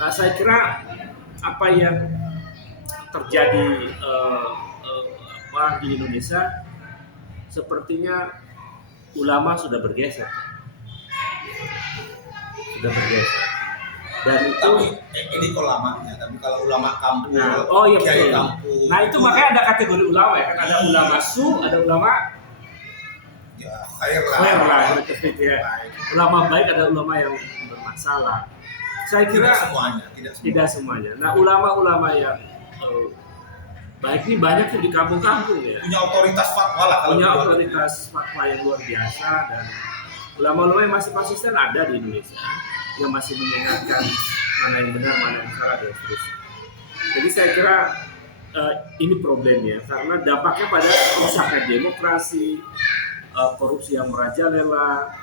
Nah, saya kira apa yang terjadi di Indonesia sepertinya ulama sudah bergeser, dan itu Tapi ini ulamanya, tapi kalau ulama kampung, iya kiai betul. kampung, Nah itu makanya ada kategori ulama ya, kan ada ulama su, ada ulama ya khair khair lah, lah. gitu ya. Ulama baik, ada ulama yang bermasalah. Saya kira tidak semuanya. Nah ulama-ulama yang baik ini banyak tuh di kampung-kampung ya. Punya otoritas fatwa lah kalau Punya di luar. otoritas fatwa yang luar biasa, dan ulama-ulama yang masih konsisten ada di Indonesia, yang masih mengingatkan mana yang benar, mana yang salah, dan seterusnya. Jadi saya kira ini problemnya, karena dampaknya pada kerusakan demokrasi, korupsi yang merajalela,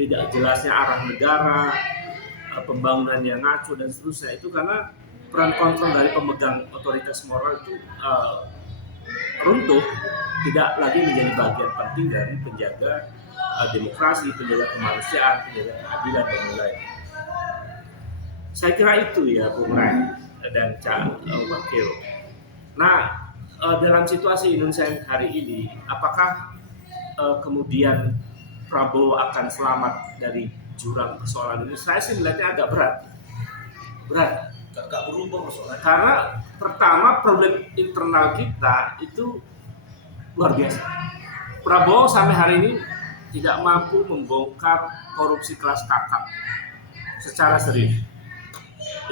tidak jelasnya arah negara, pembangunan yang ngaco dan seterusnya. Itu karena peran kontrol dari pemegang otoritas moral itu runtuh, tidak lagi menjadi bagian penting dari penjaga demokrasi, penjaga kemanusiaan, penjaga keadilan, dan lain-lain. Saya kira itu ya Bung Rai dan Cak Wakil. Nah, dalam situasi Indonesia yang hari ini, apakah kemudian Prabowo akan selamat dari jurang persoalan ini? Saya sih melihatnya agak berat. Gak berubah persoalannya. Karena pertama problem internal kita itu luar biasa. Prabowo sampai hari ini tidak mampu membongkar korupsi kelas kakap secara serius.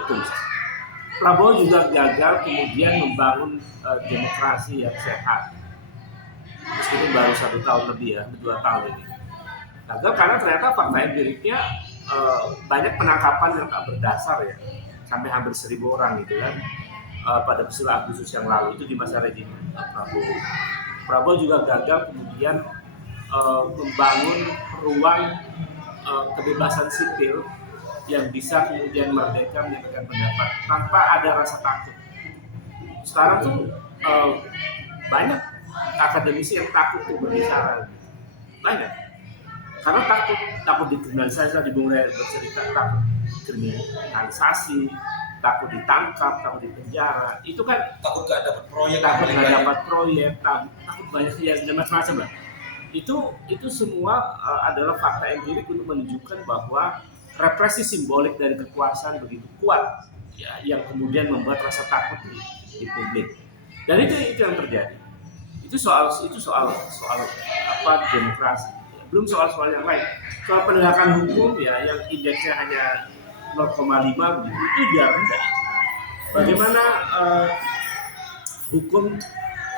Itu misalnya. Prabowo juga gagal kemudian membangun demokrasi yang sehat. Meskipun baru 1 tahun lebih ya, 2 tahun ini. Gagal karena ternyata fakta empiriknya banyak penangkapan yang tak berdasar ya. Sampai hampir 1.000 orang gitu kan pada peristiwa Agustus yang lalu itu di masa rejim Prabowo. Prabowo juga gagal kemudian membangun ruang kebebasan sipil yang bisa kemudian merdeka menyampaikan pendapat tanpa ada rasa takut. Sekarang tuh banyak akademisi yang takut tuh berbicara, banyak karena takut dikriminalisasi. Di Bung Rai bercerita takut kriminalisasi, takut ditangkap, takut dipenjara. Itu kan Takut gak dapat proyek, takut nggak dapat proyek, takut banyak dan macam-macam lah. Itu semua adalah fakta empirik untuk menunjukkan bahwa represi simbolik dari kekuasaan begitu kuat ya, yang kemudian membuat rasa takut di publik. Dan itu yang terjadi. Itu soal demokrasi. Belum soal-soal yang lain. Soal penegakan hukum ya, yang indeksnya hanya 0,5 itu juga rendah. Bagaimana hukum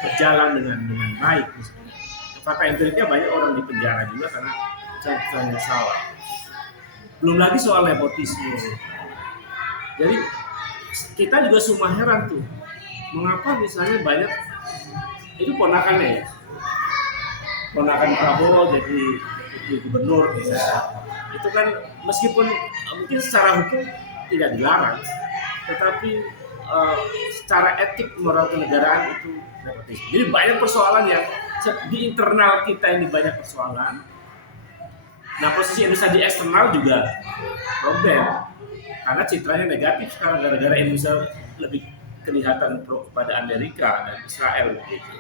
berjalan dengan baik misalnya. Fakta empiriknya banyak orang di penjara juga karena cara-caranya salah. Belum lagi soal nepotisme. Jadi kita juga semua heran tuh. mengapa misalnya banyak itu ponakannya ya, ponakan Prabowo jadi gubernur misalnya, itu kan meskipun mungkin secara hukum tidak dilarang, tetapi secara etik moral kenegaraan itu nepotisme. Jadi banyak persoalan yang di internal kita ini banyak persoalan. Nah, posisi Indonesia di eksternal juga problem karena citranya negatif sekarang gara-gara Indonesia lebih kelihatan pro kepada Amerika dan Israel begitu.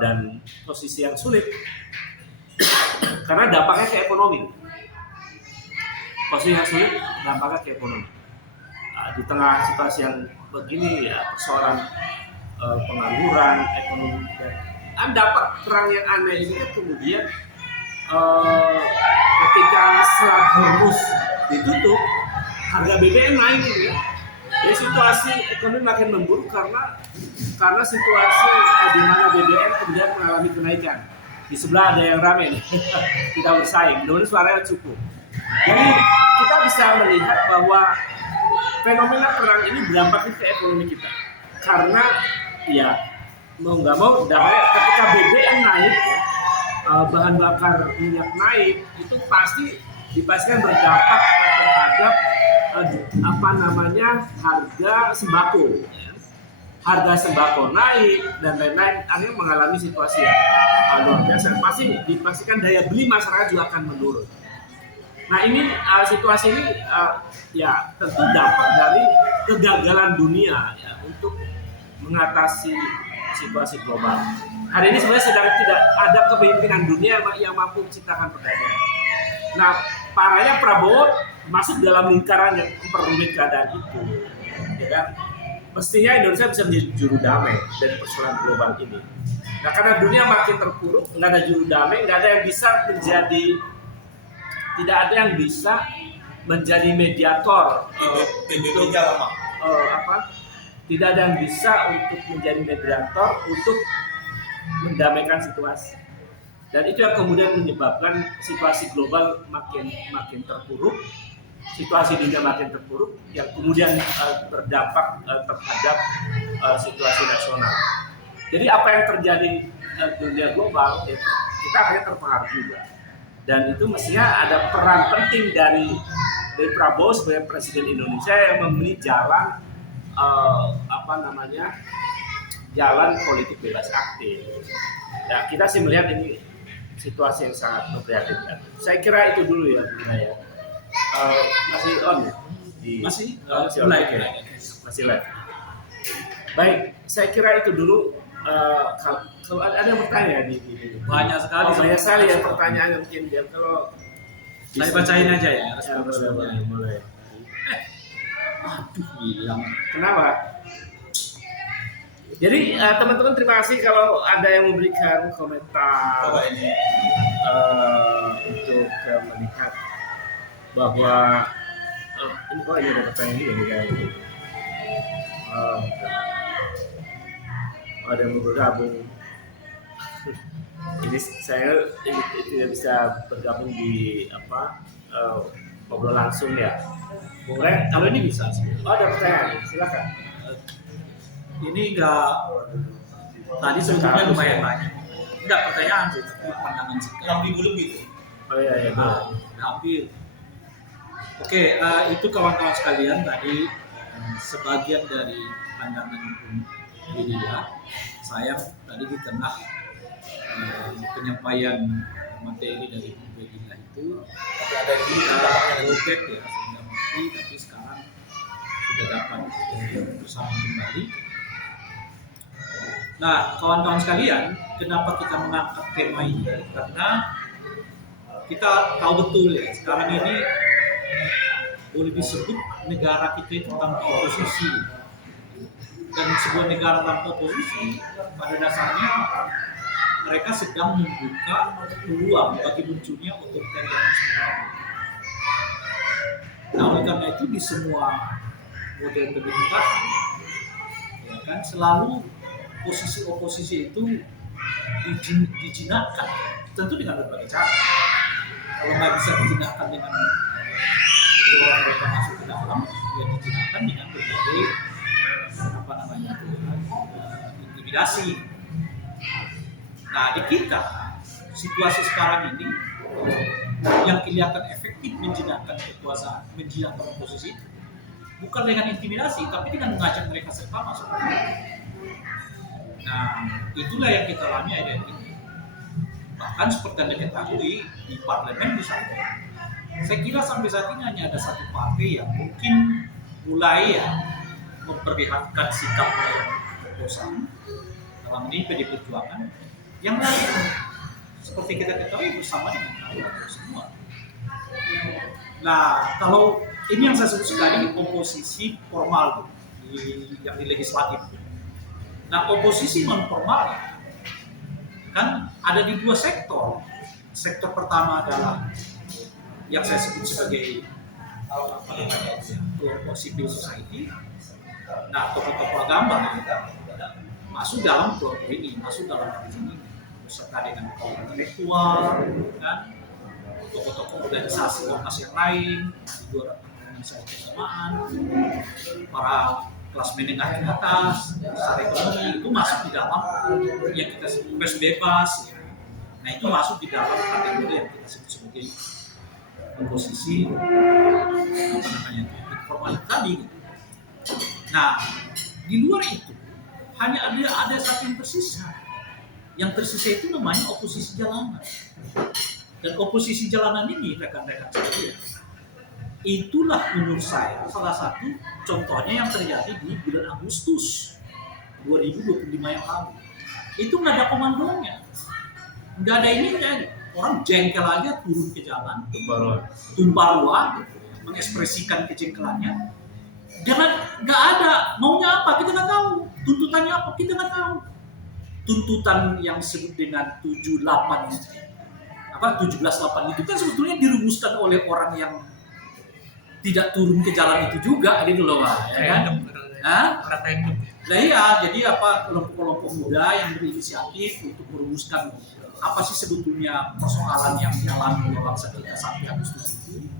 Dan posisi yang sulit karena dampaknya ke ekonomi. Posisi yang sulit dampaknya ke ekonomi. Di tengah situasi yang begini ya persoalan pengangguran, ekonomi dan dapat perang yang aneh ini kan kemudian ketika Selat Hormuz ditutup, harga BBM naik gitu ya. Jadi situasi ekonomi makin memburuk karena situasi di mana BBM kemudian mengalami kenaikan. Di sebelah ada yang ramai nih, kita bersaing. Mudah-mudahan suaranya cukup. Jadi kita bisa melihat bahwa fenomena perang ini berdampak ke ekonomi kita. Karena ya mau nggak mau dampaknya ketika BBM naik, bahan bakar minyak naik, itu pasti dipastikan berdampak terhadap harga sembako. Harga sembako naik dan lain-lain, akhirnya mengalami situasi yang luar biasa. Pasti dipastikan daya beli masyarakat juga akan menurun. Nah ini situasi ini ya tentu dampak dari kegagalan dunia ya, untuk mengatasi situasi global. Hari ini sebenarnya sedang tidak ada kepemimpinan dunia yang mampu menciptakan perdamaian. Nah parahnya Prabowo masuk dalam lingkaran yang memperumit keadaan itu, ya kan? Mestinya Indonesia bisa menjadi juru damai dari persoalan global ini. Nah karena dunia makin terpuruk, nggak ada juru damai, nggak ada yang bisa menjadi tidak ada yang bisa menjadi mediator tidak ada yang bisa untuk menjadi mediator untuk mendamaikan situasi, dan itu yang kemudian menyebabkan situasi global makin terpuruk, situasi dunia makin terpuruk yang kemudian berdampak terhadap situasi nasional. Jadi apa yang terjadi dunia global ya, kita akhirnya terpengaruh juga. Dan itu mestinya ada peran penting dari Prabowo sebagai Presiden Indonesia yang memberi jalan jalan politik bebas aktif. Ya, kita sih melihat ini situasi yang sangat memprihatinkan. Saya kira itu dulu ya, masih on masih live. Baik, saya kira itu dulu. Kalau ada yang bertanya di banyak sekali. Banyak sekali ya pertanyaannya mungkin dia kalau saya bacain aja ya responnya. Boleh. Aduh, hilang. Kenapa? Jadi teman-teman terima kasih kalau ada yang memberikan komentar untuk melihat bahwa ini kok ada pertanyaan juga nih kayaknya. Ada yang bergabung. Jadi saya tidak bisa bergabung di ngobrol langsung ya. Boleh? Kalau ini bisa sih. Oh, ada pertanyaan, silakan. Ini enggak, tadi sebetulnya lumayan banyak. Enggak pertanyaan sih, tapi pandangan sih. 6.000 lebih tuh. Oh iya. Hampir. Oke, itu kawan-kawan sekalian tadi sebagian dari pandangan media. Saya tadi di tengah penyampaian materi dari media itu kita lobek ya sehingga mati, tapi sekarang sudah dapat bersama kembali. Nah, kawan-kawan sekalian, kenapa kita mengangkat tema ini? Karena kita tahu betul ya sekarang ini boleh disebut negara kita itu tanpa oposisi. Dan sebuah negara tanpa oposisi pada dasarnya mereka sedang membuka peluang bagi munculnya otoritarianisme. Nah, oleh karena itu di semua model pemerintahan, ya kan, selalu posisi oposisi itu dijinakkan, tentu dengan berbagai cara. Kalau nggak bisa dijinakkan dengan mereka masuk ke dalam, ya dijinakkan dengan berbagai intimidasi. Nah, di kita situasi sekarang ini yang kelihatan efektif menjinakkan kekuasaan, menjinakkan oposisi bukan dengan intimidasi, tapi dengan mengajak mereka serta masuk. Nah, itulah yang kita alami hari ini. Bahkan seperti Anda ketahui di parlemen misalnya, saya kira sampai saat ini hanya ada satu partai yang mungkin mulai memperlihatkan sikap kekuasaan dalam ini PD Perjuangan. Yang lain seperti kita ketahui bersama dengan semua. Nah, kalau ini yang saya sebut sekali oposisi formal yang di legislatif. Nah, oposisi non formal kan ada di dua sektor. Sektor pertama adalah yang saya sebut sebagai kelompok civil society. Nah, tokoh-tokoh agama masuk dalam kelompok ini, masuk dalam ini, beserta dengan kaum intelektual, kan, tokoh-tokoh organisasi ormas yang lain, di luar organisasi keagamaan, para kelas menengah ke atas, secara ekonomi itu masuk di dalam yang kita sebut pers bebas. Ya. Nah, itu masuk di dalam kategori yang kita sebut sebagai oposisi informal tadi. Nah, di luar itu hanya ada satu yang tersisa. Yang tersisa itu namanya oposisi jalanan. Dan oposisi jalanan ini rekan-rekan sekalian, itulah menurut saya salah satu contohnya yang terjadi di bulan Agustus 2025 yang lalu. Itu nggak ada komandonya, nggak ada ini kan. Orang jengkel aja turun ke jalan, tumpah ruah, mengekspresikan kejengkelannya. Jangan nggak ada maunya apa kita nggak tahu, tuntutannya apa kita nggak tahu. Tuntutan yang disebut dengan 17/8 itu kan sebetulnya dirumuskan oleh orang yang tidak turun ke jalan itu juga, gitu loh, Pak. Ya kan? Nah iya, jadi kelompok-kelompok muda yang berinisiatif untuk merumuskan apa sih sebetulnya persoalan yang dialami oleh bangsa kita sampai Agustus itu.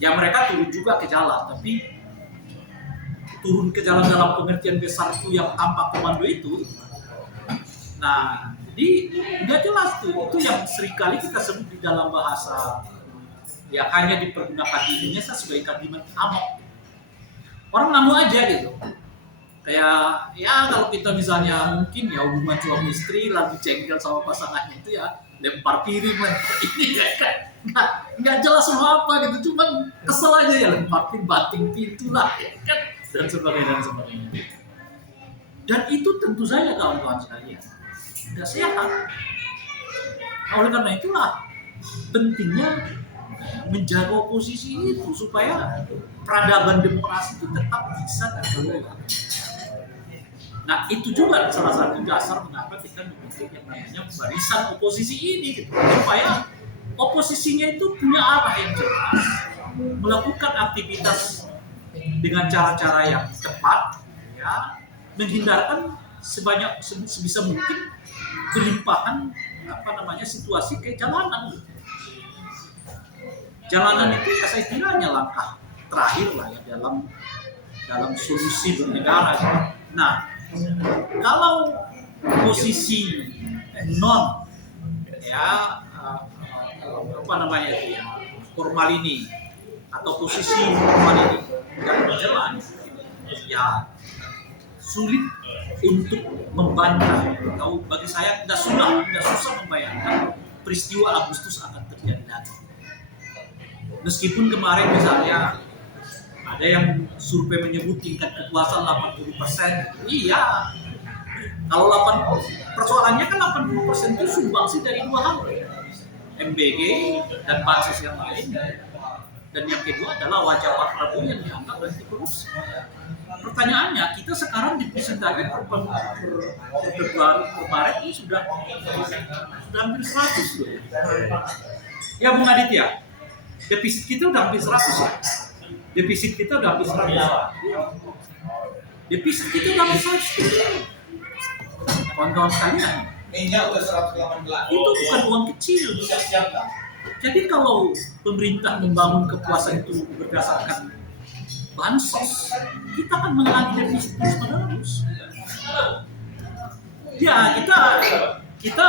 Ya mereka turun juga ke jalan, tapi turun ke jalan dalam pengertian besar itu yang tanpa komando itu. Nah, jadi nggak jelas tuh. Itu yang seringkali kita sebut di dalam bahasa ya hanya dipergunakan di Indonesia sebagai kalimat amok. Orang ngamuk aja gitu. Kayak ya kalau kita misalnya mungkin ya hubungan suami istri lagi jengkel sama pasangannya itu ya lempar piring, lempar ini kan nggak jelas sama apa gitu, cuman kesel aja ya lempar piring, banting pintu lah ya kan, dan sebagainya. Dan itu tentu saja kawan-kawan sekalian nggak sehat. Nah, oleh karena itulah pentingnya menjaga oposisi itu supaya peradaban demokrasi itu tetap bisa terkelola. Nah, itu juga salah satu dasar mengapa kita membentuk yang namanya barisan oposisi ini, gitu. Supaya oposisinya itu punya arah yang jelas, melakukan aktivitas dengan cara-cara yang tepat, ya, menghindarkan sebisa mungkin kelimpahan situasi ke jalanan. Jalanan itu ya saya kira hanya langkah terakhir lah ya dalam solusi bernegara. Nah, kalau posisi non formal ini atau posisi formal ini tidak berjalan, ya sulit untuk membantah. Atau bagi saya tidak susah membayangkan peristiwa Agustus akan terjadi lagi. Meskipun kemarin misalnya ada yang survei menyebut tingkat kepuasan 80%. Iya. Kalau persoalannya kan 80% itu sumbangsi dari dua hal. MBG dan bansos yang lain. Dan yang kedua adalah wajah Pak Prabowo yang dianggap anti korupsi. Pertanyaannya, kita sekarang di persentase per Februari kemarin ini sudah hampir 100 loh. Ya Bung Aditya, defisit kita udah hampir 100 ya. Defisit kita udah hampir 100. Defisit kita udah hampir 100. Kawan-kawan sekalian, minyak udah 118. itu bukan uang kecil. Jadi kalau pemerintah membangun kepuasan itu berdasarkan bansos, kita akan mengalami defisit terus-menerus. Ya, kita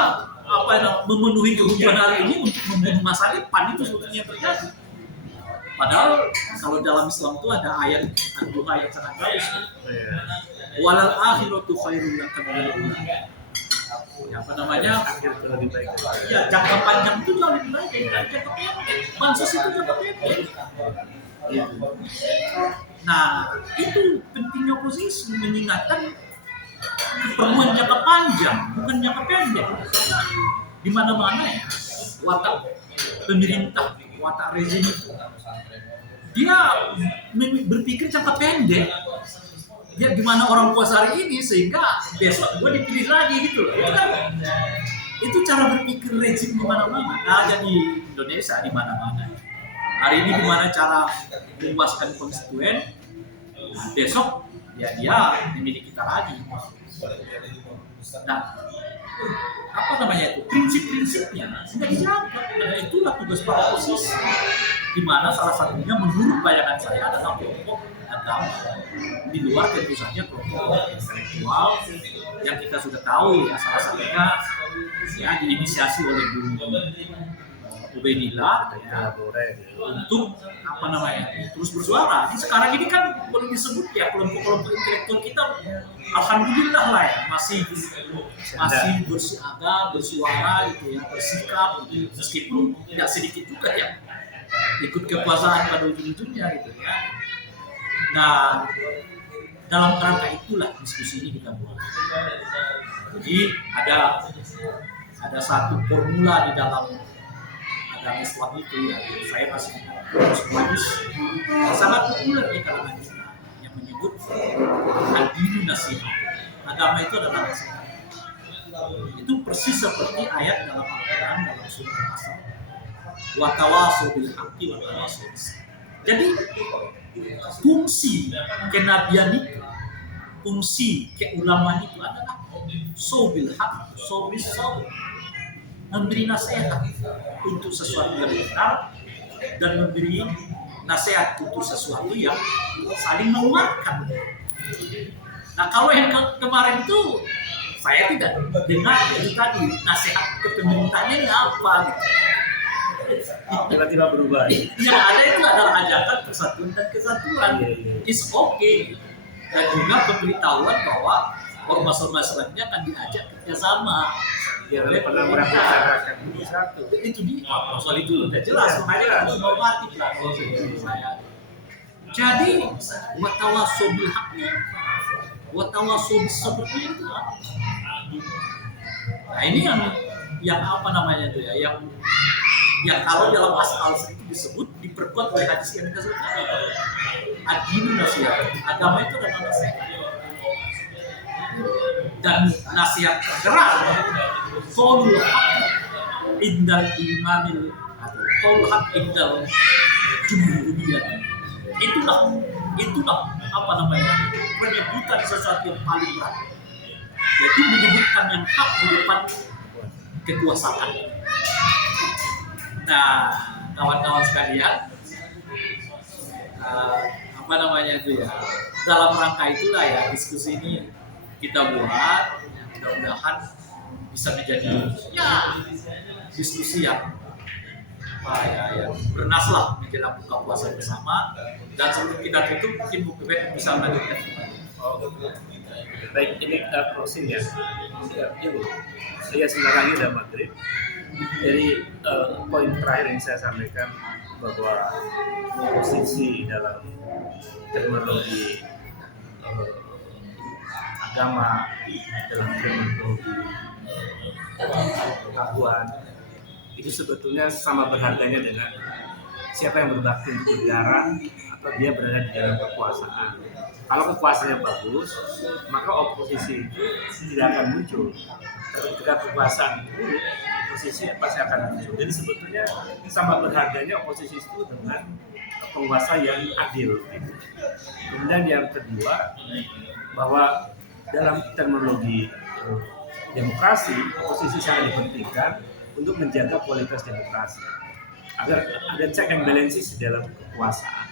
apa yang memenuhi kebutuhan hari ini untuk membunuh masa depan, itu sebetulnya yang terjadi. Padahal kalau dalam Islam itu ada ayat doa yang sangat bagus. Walal akhiratu khairul laka minal ula. Ya, apa namanya? Lebih baik. Ya, jangka panjang itu jauh lebih baik daripada jangka pendek. Bansos itu jangka pendek. Nah, itu pentingnya oposisi mengingatkan keperluan jangka panjang, bukan jangka pendek. Di mana-mana ya, watak pemerintah, watak rezim itu, dia berpikir jangka pendek. Ya gimana orang puas hari ini sehingga besok gue dipilih lagi gitu loh. Itu cara berpikir rezim di mana-mana. Ada di Indonesia di mana-mana. Hari ini gimana cara memuaskan konstituen, nah, besok ya dia memilih kita lagi. Nah, apa namanya itu? Prinsip-prinsipnya sudah dijaga. Nah, itulah tugas para oposisi. Di mana salah satunya menurut bayangan saya adalah kelompok agama. Di luar tentu saja kelompok intelektual yang kita sudah tahu ya, salah satunya ya diinisiasi oleh Guru Ubaidillah ya, untuk apa namanya terus bersuara. Sekarang ini kan boleh disebut ya kelompok-kelompok intelektual kita, alhamdulillah lah ya, masih bersiaga, bersuara gitu ya, bersikap gitu. Meskipun tidak sedikit juga ya ikut kekuasaan pada ujung-ujungnya gitu ya. Nah, dalam kerangka itulah diskusi ini kita buat. Jadi ada satu formula di dalam agama Islam itu ya, saya masih bagus yang sangat populer di kalangan kita yang menyebut ad-dinu nasihat. Agama itu adalah nasihat. Itu persis seperti ayat dalam Al-Quran dalam surah Al-Asr. Wa tawasau bil haqqi wa tawasau bis sabr. Jadi fungsi kenabian itu, fungsi keulamaan itu adalah sobil haq, sobil sabr, memberi nasihat untuk sesuatu yang benar dan memberi nasihat untuk sesuatu yang saling menguatkan. Nah, kalau yang kemarin itu saya tidak dengar itu tadi nasihat ke pemerintahnya ini apa gitu. Tiba-tiba berubah. Yang ada itu adalah ajakan persatuan dan kesatuan. It's okay. Dan juga pemberitahuan bahwa ormas-ormas lainnya akan diajak kerjasama. Ya, pernah merasakan itu satu. Itu dia. Soal itu udah jelas. Makanya harus normatif lah kalau saya. Jadi, watawasau bil haqqnya, watawasau bis sabrnya itu apa? Nah, ini yang apa namanya itu ya, yang kalau dalam asal itu disebut diperkuat oleh hadis yang kita sebut ad-dinu nasihat. Agama itu adalah nasihat. Dan nasihat terkeras qaulul haq indal imamil atau qaulul haq indal jumhuriyah. Itulah apa namanya? Penyebutan sesuatu yang paling berat. Yaitu menyebutkan yang hak di depan kekuasaan. Nah, kawan-kawan sekalian, apa namanya itu ya, dalam rangka itulah ya diskusi ini kita buat, mudah-mudahan bisa menjadi ya diskusi yang yang bernas lah menjelang buka puasa bersama. Dan sebelum kita tutup, mungkin Bu Kebet bisa melanjutkan kembali. Baik, ini closing ya. Ya, Bu. Saya sebentar lagi udah maghrib. Jadi poin terakhir yang saya sampaikan bahwa posisi dalam terminologi agama, dalam terminologi pengetahuan itu sebetulnya sama berharganya dengan siapa yang berbakti untuk negara atau dia berada di dalam kekuasaan. Kalau kekuasaannya bagus, maka oposisi itu tidak akan muncul. Ketika kekuasaan buruk, oposisi pasti akan muncul. Jadi sebetulnya sama berharganya oposisi itu dengan penguasa yang adil. Kemudian yang kedua, bahwa dalam terminologi demokrasi, oposisi sangat dipentingkan untuk menjaga kualitas demokrasi agar ada check and balances dalam kekuasaan.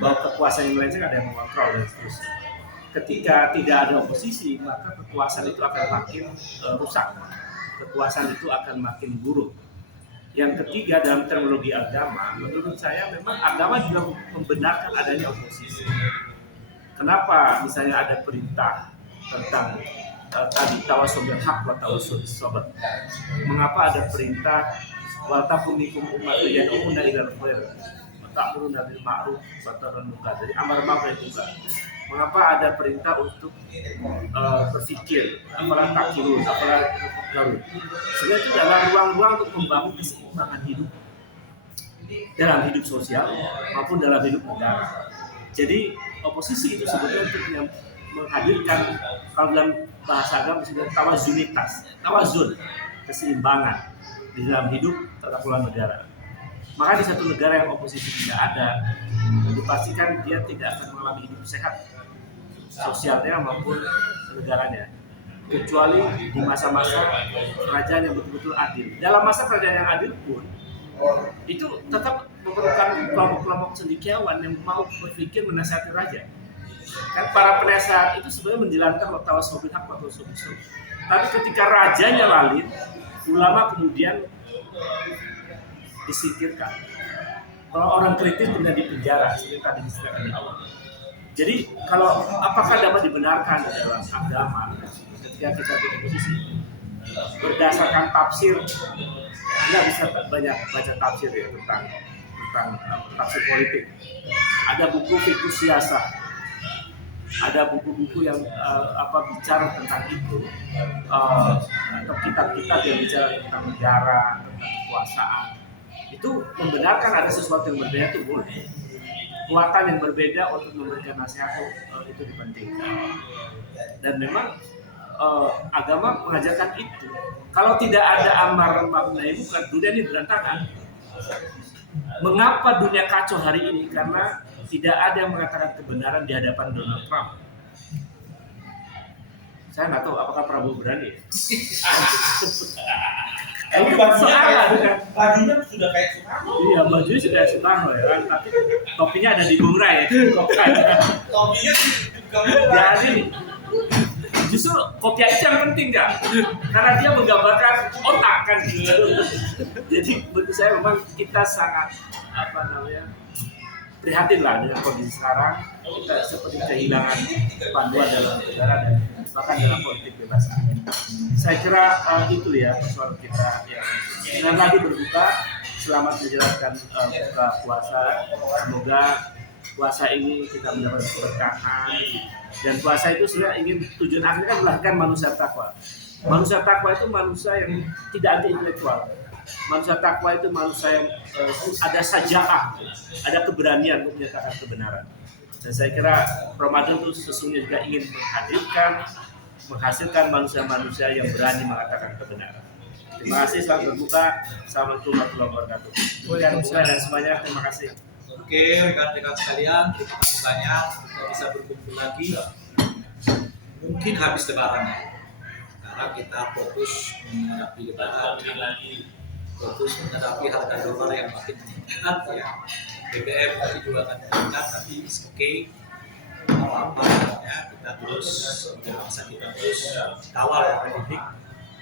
bahwa kekuasaan yang melenceng ada yang mengontrol dan seterusnya. Ketika tidak ada oposisi, maka kekuasaan itu akan makin rusak, kekuasaan itu akan makin buruk. Yang ketiga, dalam terminologi agama, menurut saya memang agama juga membenarkan adanya oposisi. Kenapa misalnya ada perintah tentang tadi tawasul bil haq wa tawasul bis sabr? Mengapa ada perintah wa taqumikum ummatu yad'una ilal khair wa ta'muruna bil ma'ruf wa tanhauna 'anil munkar? Jadi amar ma'ruf munkar. Mengapa ada perintah untuk berpikir, apalah takirun, apalah garut? Sebenarnya itu adalah ruang-ruang untuk membangun keseimbangan hidup dalam hidup sosial maupun dalam hidup negara. Jadi oposisi itu sebetulnya untuk menghadirkan, kalau dalam bahasa agama disebut tawazunitas, tawazun, keseimbangan di dalam hidup tata kelola negara. Maka di satu negara yang oposisi tidak ada, dipastikan dia tidak akan mengalami hidup sehat sosialnya maupun negaranya, kecuali di masa-masa kerajaan yang betul-betul adil. Dalam masa kerajaan yang adil pun itu tetap memerlukan kelompok-kelompok cendekiawan yang mau berpikir menasihati raja. Kan para penasehat itu sebenarnya menjalankan tawasul bil haq wa tawasul bis sabr. Tapi ketika rajanya lalit, ulama kemudian disingkirkan. Kalau orang kritis kemudian dipenjara, seperti tadi disebutkan di awal. Jadi kalau apakah dapat dibenarkan dalam agama ketika kita beroposisi berdasarkan tafsir? Tidak bisa banyak baca tafsir ya tentang tafsir politik. Ada buku fiqh siasah, ada buku-buku yang bicara tentang itu, atau kitab-kitab yang bicara tentang negara, tentang kekuasaan. Itu membenarkan ada sesuatu yang berbeda itu boleh. Kekuatan yang berbeda untuk memberikan nasihat itu dipentingkan. Dan memang agama mengajarkan itu. Kalau tidak ada amar ma'ruf nahi munkar, dunia ini berantakan. Mengapa dunia kacau hari ini? Karena tidak ada yang mengatakan kebenaran di hadapan Donald Trump. Saya nggak tahu apakah Prabowo berani. Tapi bajunya sudah kayak Soekarno. Iya, bajunya sudah Soekarno ya kan, tapi topinya ada di Bung Rai. Topinya Jadi justru kopiah itu yang penting kan, karena dia menggambarkan otak kan. Jadi menurut saya memang kita sangat prihatin lah dengan kondisi sekarang. Kita seperti kehilangan panduan dalam negara dan bahkan dalam politik bebas. Saya kira itu ya persoalan kita ya. Dan lagi berbuka, selamat menjalankan buka puasa. Semoga puasa ini kita mendapat keberkahan. Dan puasa itu sebenarnya ingin tujuan akhirnya kan melahirkan manusia takwa. Manusia takwa itu manusia yang tidak anti intelektual. Manusia takwa itu manusia yang ada saja'ah, ada keberanian untuk menyatakan kebenaran. Dan saya kira Ramadan itu sesungguhnya juga ingin menghasilkan manusia-manusia yang berani mengatakan kebenaran. Terima kasih, selamat berbuka. Assalamualaikum warahmatullahi wabarakatuh. Dan semuanya terima kasih. Oke, rekan-rekan sekalian, terima kasih banyak. Kita bisa berkumpul lagi. Mungkin habis lebaran ya. Karena kita fokus menghadapi lebaran, fokus menghadapi harga dolar yang makin meningkat ya. BBM pasti juga akan meningkat, tapi oke. Apa-apa ya, kita terus bangsa kita terus kawal politik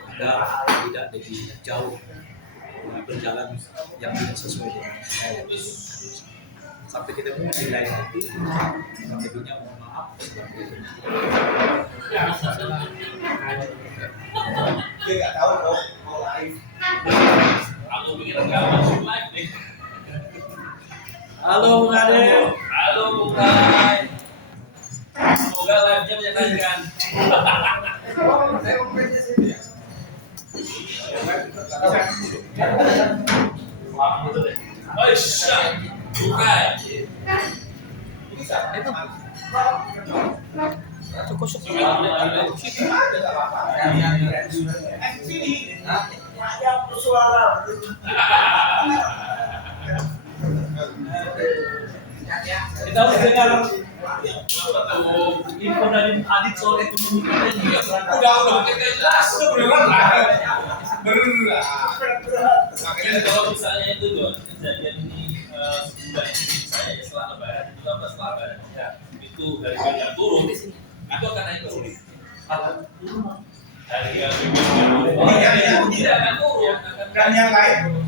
agar tidak lebih jauh berjalan yang tidak sesuai dengan sampai kita di lain nanti. Lebihnya mohon maaf. Dia nggak tahu kok mau live. Aku pikir nggak masuk live nih. Halo Bung Ade. Halo Bung Ade. Semoga live-nya menyenangkan. Oh, syah. Bukan. Itu cukup kita harus dengar info dari Adit soal itu. Udah jelas, udah beneran lah. Beneran. Makanya kalau misalnya itu tuh kejadian ini sebulan saya ya, setelah lebaran itu apa setelah lebaran ya, itu harga yang turun itu akan naik terus. Harga BBM turun, tidak akan turun. Dan yang lain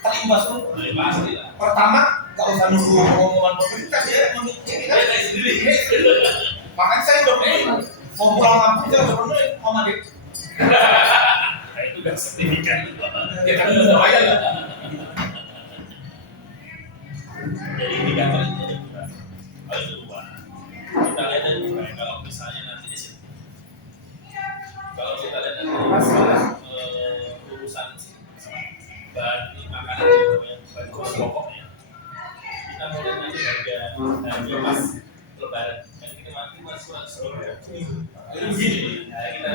terimbas tuh. Pasti lah. Pertama, nggak usah nunggu omongan pemerintah, dia memikirkan. Dia naik sendiri. Makanya saya udah pernah mau pulang kampung, saya udah pernah sama dia. Nah itu udah signifikan. Ya kan udah bayar ya. Jadi indikator itu ada dua. Kalau kedua, kita lihat dari dua. Kalau misalnya nanti kalau kita lihat dari urusan bahan makanan yang bahan pokoknya, kita mulai nanti harga pas lebaran. Yang kita mati mas surat. Jadi begini, kita